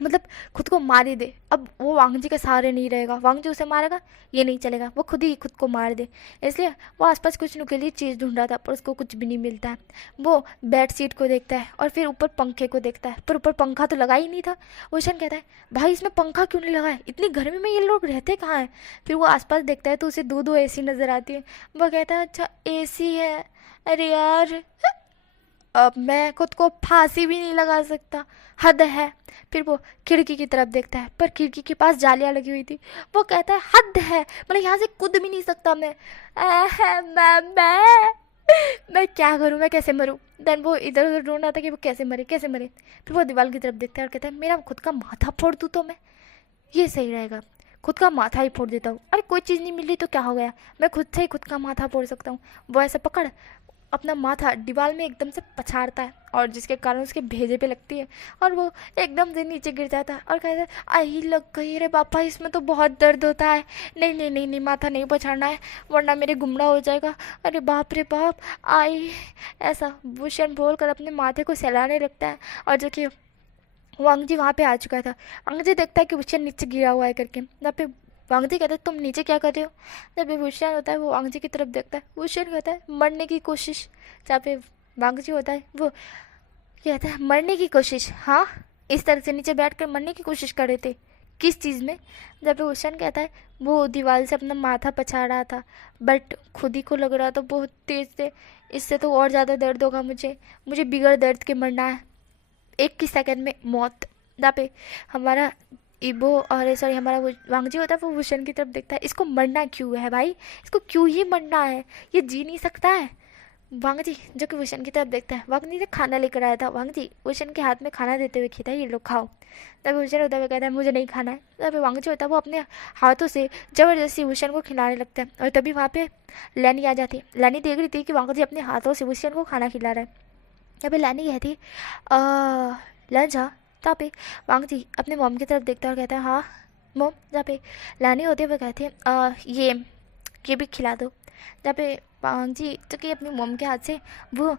मतलब खुद को मार ही दे। अब वो वांगजी के सहारे नहीं रहेगा, वांगजी उसे मारेगा, ये नहीं चलेगा, वो खुद ही खुद को मार दे। इसलिए वो आसपास कुछ नुकीली चीज़ ढूंढ रहा था, पर उसको कुछ भी नहीं मिलता है। वो बेड शीट को देखता है और फिर ऊपर पंखे को देखता है, पर ऊपर पंखा तो लगा ही नहीं था। ओशन कहता है भाई इसमें पंखा क्यों नहीं लगा है, इतनी गर्मी में ये लोग रहते कहाँ हैं। फिर वो आसपास देखता है तो उसे दो दो AC नज़र आती है। वो कहता है अच्छा AC है, अरे यार अब मैं खुद को फांसी भी नहीं लगा सकता, हद है। फिर वो खिड़की की तरफ देखता है, पर खिड़की के पास जालियां लगी हुई थी। वो कहता है हद है, मतलब यहाँ से कूद भी नहीं सकता मैं। मैं क्या करूँ, मैं कैसे मरूँ। देन वो इधर उधर ढूंढ रहा था कि वो कैसे मरे कैसे मरे। फिर वो दीवार की तरफ देखता है और कहता है मेरा खुद का माथा फोड़ दूँ तो मैं, ये सही रहेगा, खुद का माथा ही फोड़ देता हूँ। अरे कोई चीज़ नहीं मिल रही तो क्या हो गया, मैं खुद से ही खुद का माथा फोड़ सकता हूँ। वो ऐसे पकड़ अपना माथा दीवार में एकदम से पछाड़ता है, और जिसके कारण उसके भेजे पे लगती है और वो एकदम से नीचे गिर जाता है और कहता है आई लग गई रे बापा, इसमें तो बहुत दर्द होता है, नहीं नहीं नहीं नहीं माथा नहीं पछाड़ना है वरना मेरे गुमड़ा हो जाएगा, अरे बाप रे बाप आई। ऐसा भूषण बोल कर अपने माथे को सहलाने लगता है। और जो कि वांगजी वहाँ पे आ चुका था। वांगजी देखता है कि भूषण नीचे गिरा हुआ है करके। जहाँ पे वांगजी कहता है तुम नीचे क्या कर रहे हो। जब भी भूषण होता है वो वांगजी की तरफ देखता है, भूषण कहता है मरने की कोशिश। जहाँ पे वांगजी होता है वो कहता है मरने की कोशिश, हाँ इस तरह से नीचे बैठ कर मरने की कोशिश कर रहे थे, किस चीज़ में। जब भी भूषण कहता है वो दीवार से अपना माथा पछाड़ रहा था, बट खुद ही को लग रहा था बहुत तेज़ से, इससे तो और ज़्यादा दर्द होगा मुझे, मुझे बिगड़ दर्द के मरना है, एक ही सेकंड में मौत। जहाँ पे हमारा इबो और सॉरी हमारा वो वांगजी होता है वो भूषण की तरफ देखता है, इसको मरना क्यों है भाई, इसको क्यों ही मरना है, ये जी नहीं सकता है। वांगजी जो कि भूषण की तरफ देखता है, वांगजी ने खाना लेकर आया था, वांगजी भूषण के हाथ में खाना देते हुए कहता है ये लोग खाओ। तभी भूषण होता है कहता है मुझे नहीं खाना है। तभी वांगजी होता है वो अपने हाथों से ज़बरदस्ती भूषण को खिलाने लगता है। और तभी वहाँ पे लैनी आ जाती है। लैनी देख रही थी कि वांगजी अपने हाथों से भूषण को खाना खिला रहा है। यहाँ पे लैनी कहती लंच हाँ। जहाँ पे वांगजी अपने मॉम की तरफ देखता है और कहता है हाँ मॉम। जहाँ पे लैनी होती है वो कहती है ये भी खिला दो। जहाँ पे वांगजी जो कि अपनी मॉम के हाथ से वो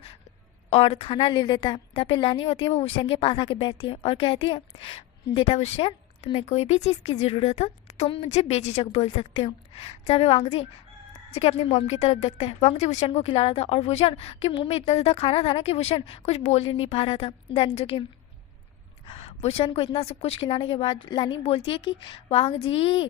और खाना ले लेता है। जहाँ पे लैनी होती है वो भूषण के पास आके बैठती है और कहती है बेटा भूषण तुम्हें कोई भी चीज़ की ज़रूरत हो तुम मुझे बेझिझक बोल सकते हो। जहाँ पे वांगजी जो कि अपनी मॉम की तरफ देखता है, वांगजी भूषण को खिला रहा था और भूषण के मुंह में इतना ज़्यादा खाना था ना कि भूषण कुछ बोल ही नहीं पा रहा था। देन जो कि भूषण को इतना सब कुछ खिलाने के बाद लानी बोलती है कि वांगजी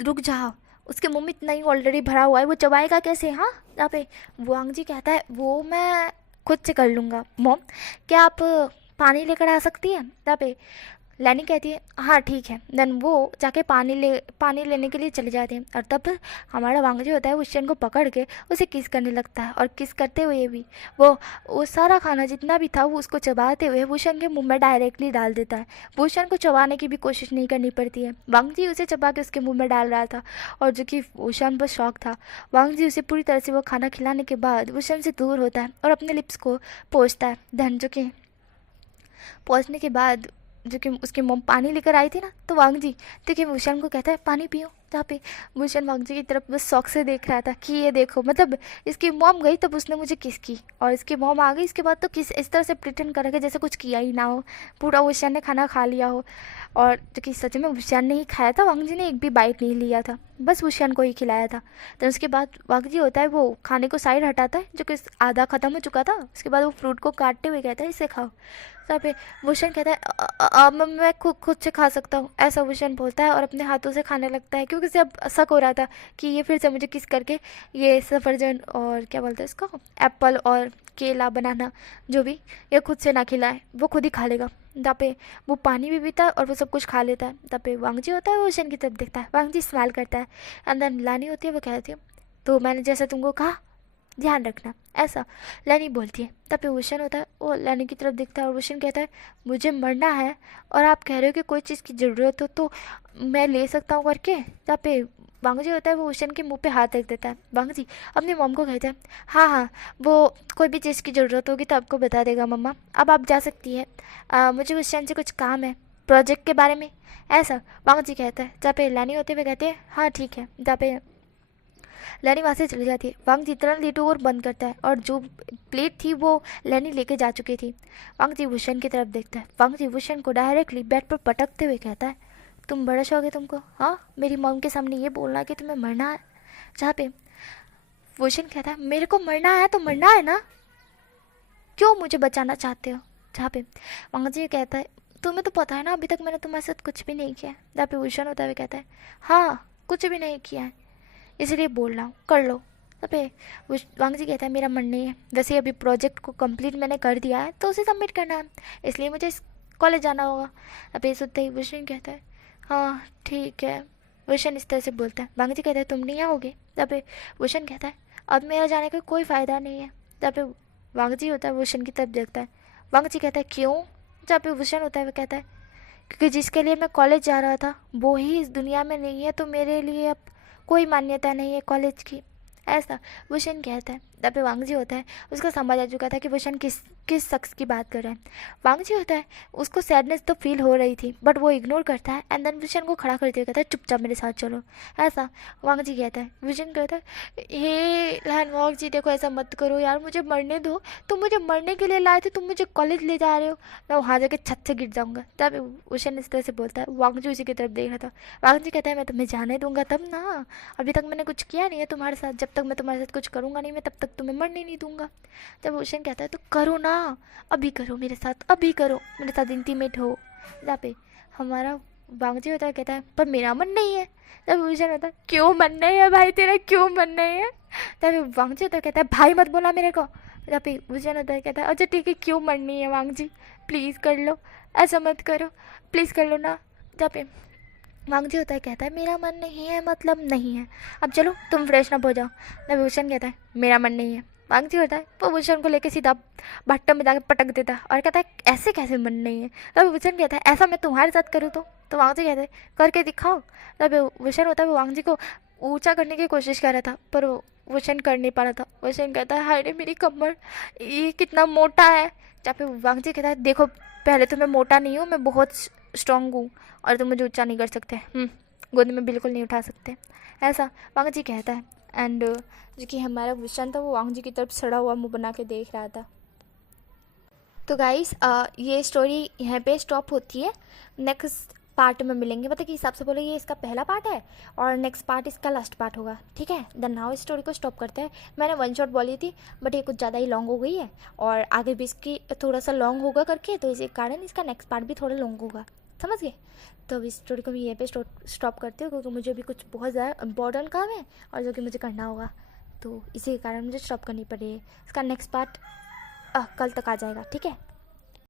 रुक जाओ, उसके मुंह में इतना ही ऑलरेडी भरा हुआ है वो चबाएगा कैसे। हाँ यहाँ पे वांगजी कहता है वो मैं खुद से कर लूँगा। मॉम क्या आप पानी लेकर आ सकती हैं। यहाँ पे लैनी कहती है हाँ ठीक है। देन वो जाके पानी लेने के लिए चले जाते हैं और तब हमारा वांगजी होता है भूषण को पकड़ के उसे किस करने लगता है और किस करते हुए भी वो सारा खाना जितना भी था वो उसको चबाते हुए भूषण के मुंह में डायरेक्टली डाल देता है। भूषण को चबाने की भी कोशिश नहीं करनी पड़ती है, वांगजी उसे चबा के उसके मुँह में डाल रहा था। और जो कि भूषण पर शौक था, वांगजी उसे पूरी तरह से वो खाना खिलाने के बाद भूषण से दूर होता है और अपने लिप्स को पोंछता है। धन जो कि पहुँचने के बाद जो कि उसकी मॉम पानी लेकर आई थी ना, तो वांगजी देखिए भूषण को कहता है पानी पियो। जहाँ पे भूषण वांगजी की तरफ बस शौक से देख रहा था कि ये देखो, मतलब इसकी मॉम गई तब उसने मुझे किस की और इसकी मॉम आ गई इसके बाद तो किस इस तरह से प्रिटेंड कर रखे जैसे कुछ किया ही ना हो, पूरा भूषण ने खाना खा लिया हो। और जो कि सच में भूषण ने ही खाया था, वांगजी ने एक भी बाइट नहीं लिया था, बस भूषण को ही खिलाया था। तो उसके बाद वांगजी होता है वो खाने को साइड हटाता है जो कि आधा ख़त्म हो चुका था। उसके बाद वो फ्रूट को काटते हुए कहता है इसे खाओ। तब पे भूषण कहता है मैं खुद से खा सकता हूँ, ऐसा भूषण बोलता है और अपने हाथों से खाने लगता है क्योंकि उसे अब शक हो रहा था कि ये फिर से मुझे किस करके ये सफरजन और क्या बोलते हैं इसका एप्पल और केला बनाना जो भी ये खुद से ना खिलाए, वो खुद ही खा लेगा। तब पे वो पानी भी पीता है और वो सब कुछ खा लेता है। तब पे वांगजी होता है वो भूषण की तरफ देखता है, वांगजी स्माइल करता है। अंदर लानी होती है वो कहती है तो मैंने जैसा तुमको कहा ध्यान रखना, ऐसा लैनी बोलती है। तब पे भूषण होता है वो लैनी की तरफ देखता है और भूषण कहता है मुझे मरना है और आप कह रहे हो कि कोई चीज़ की ज़रूरत हो तो मैं ले सकता हूँ करके। तब पे वांगजी होता है वो भूषण के मुंह पे हाथ रख देता है। वांगजी अपनी मॉम को कहता है हाँ हाँ वो कोई भी चीज़ की ज़रूरत होगी तो आपको बता देगा मम्मा, अब आप जा सकती है। मुझे भूषण से कुछ काम है प्रोजेक्ट के बारे में, ऐसा वांगजी कहता है। जहाँ पे लैनी होते हुए कहते हैं हाँ ठीक है। जहाँ पे लैनी वहाँ से चली जाती है। वांग जी तुरंत लीटू और बंद करता है और जो प्लेट थी वो लैनी लेके जा चुकी थी। वांग जी वुशन की तरफ देखता है। वांग जी वुशन को डायरेक्टली बेड पर पटकते हुए कहता है, तुम बड़ा शौक है तुमको, हाँ, मेरी मॉम के सामने ये बोलना कि तुम्हें मरना है। जहाँ पे वुशन कहता है, मेरे को मरना है तो मरना है ना, क्यों मुझे बचाना चाहते हो। जहाँ पे वांग जी कहता है, तुम्हें तो पता है ना अभी तक मैंने तुम्हारे साथ कुछ भी नहीं किया है। जहाँ पे वुशन होता हुआ कहता है, हाँ कुछ भी नहीं किया है, इसलिए बोल रहा हूँ, कर लो। तब पे वांग जी कहता है, मेरा मन नहीं है, वैसे अभी प्रोजेक्ट को कंप्लीट मैंने कर दिया है तो उसे सबमिट करना है, इसलिए मुझे कॉलेज जाना होगा। अब ये सुनते ही वुशन कहता है, हाँ ठीक है। वुशन इस तरह से बोलता है। वांग जी कहता है, तुम नहीं आओगे। तब पे वुशन कहता है, अब मेरा जाने का कोई फ़ायदा नहीं है। तब पे वांग जी होता है वुशन की तरफ देखता है। वांग जी कहता है, क्यों। जहाँ पे वुशन होता है वो कहता है, क्योंकि जिसके लिए मैं कॉलेज जा रहा था वो ही इस दुनिया में नहीं है, तो मेरे लिए अब कोई मान्यता नहीं है कॉलेज की, ऐसा वुशन कहता है। तब पे वांग जी होता है, उसको समझ आ चुका था कि वुशन किस किस शख्स की बात कर रहा है। वांग जी होता है, उसको सैडनेस तो फील हो रही थी बट वो इग्नोर करता है एंड देन वुशन को खड़ा करते हुए कहता है, चुपचाप मेरे साथ चलो, ऐसा वांग जी कहता है। वुशन कहता है, हे लहन वांग जी देखो ऐसा मत करो यार, मुझे मरने दो, तुम मुझे मरने के लिए लाए थे, तुम मुझे कॉलेज ले जा रहे हो, मैं वहाँ जाके छत से गिर जाऊँगा। तब वुशन इस तरह से बोलता है। वांग जी उसी की तरफ देख रहा था। वांग जी कहता है, मैं तुम्हें जाने दूंगा तब ना, अभी तक मैंने कुछ किया नहीं है तुम्हारे साथ, जब तक मैं तुम्हारे साथ कुछ करूँगा नहीं मैं तब तक तुम्हें मरने नहीं दूंगा। जब वुशन कहता है, तो करो ना, अभी करो मेरे साथ, अभी करो मेरे साथ इंटीमेट हो। जहाँ पे हमारा वांग जी होता है, कहता है, पर मेरा मन नहीं है। तब वुशन होता है, क्यों मन नहीं है भाई तेरा, क्यों मन नहीं है। तब वांग जी होता है, कहता है, भाई मत बोला मेरे को। जहाँ पे वुशन होता है, कहता है, अच्छा ठीक है, क्यों मन नहीं है वांग जी, प्लीज़ कर लो, ऐसा मत करो, प्लीज़ कर लो ना। जहाँ पे वांग जी होता है, कहता है, मेरा मन नहीं है मतलब नहीं है, अब चलो तुम फ्रेशन हो जाओ। तब भूषण कहता है, मेरा मन नहीं है। वांग जी होता है, वो भूषण को लेकर सीधा भट्टा में जाकर पटक देता है और कहता है, ऐसे कैसे मन नहीं है। तब भूषण कहता है, ऐसा मैं तुम्हारे साथ करूँ तो वांग जी कहते हैं, करके दिखाओ। तब भूषण होता है, वो वांग जी को ऊंचा करने की कोशिश कर रहा था पर वो भूषण कर नहीं पा रहा था। भूषण कहता है, हाय रे मेरी कमर, ये कितना मोटा है। जहाँ पे वांग जी कहता है, देखो पहले तो मैं मोटा नहीं हूँ, मैं बहुत स्ट्रांग हूँ और तुम मुझे ऊंचा नहीं कर सकते, गोद में बिल्कुल नहीं उठा सकते, ऐसा वांग जी कहता है। एंड जो कि हमारा वुशन था वो वांग जी की तरफ सड़ा हुआ मुंह बना के देख रहा था। तो गाइस ये स्टोरी यहाँ पे स्टॉप होती है, नेक्स्ट पार्ट में मिलेंगे। मतलब कि हिसाब से बोलो ये इसका पहला पार्ट है और नेक्स्ट पार्ट इसका लास्ट पार्ट होगा, ठीक है। देन नाउ इस स्टोरी को स्टॉप करते हैं। मैंने वन शॉट बोली थी बट ये कुछ ज़्यादा ही लॉन्ग हो गई है और आगे भी इसकी थोड़ा सा लॉन्ग होगा करके, तो इसी कारण इसका नेक्स्ट पार्ट भी थोड़ा लॉन्ग होगा, समझ गए। तो अब इस स्टोरी को मैं यहीं पे स्टॉप करती हूँ क्योंकि मुझे अभी कुछ बहुत ज़्यादा इंपॉर्टेंट काम है और जो कि मुझे करना होगा, तो इसी के कारण मुझे स्टॉप करनी पड़ी। इसका नेक्स्ट पार्ट कल तक आ जाएगा, ठीक है।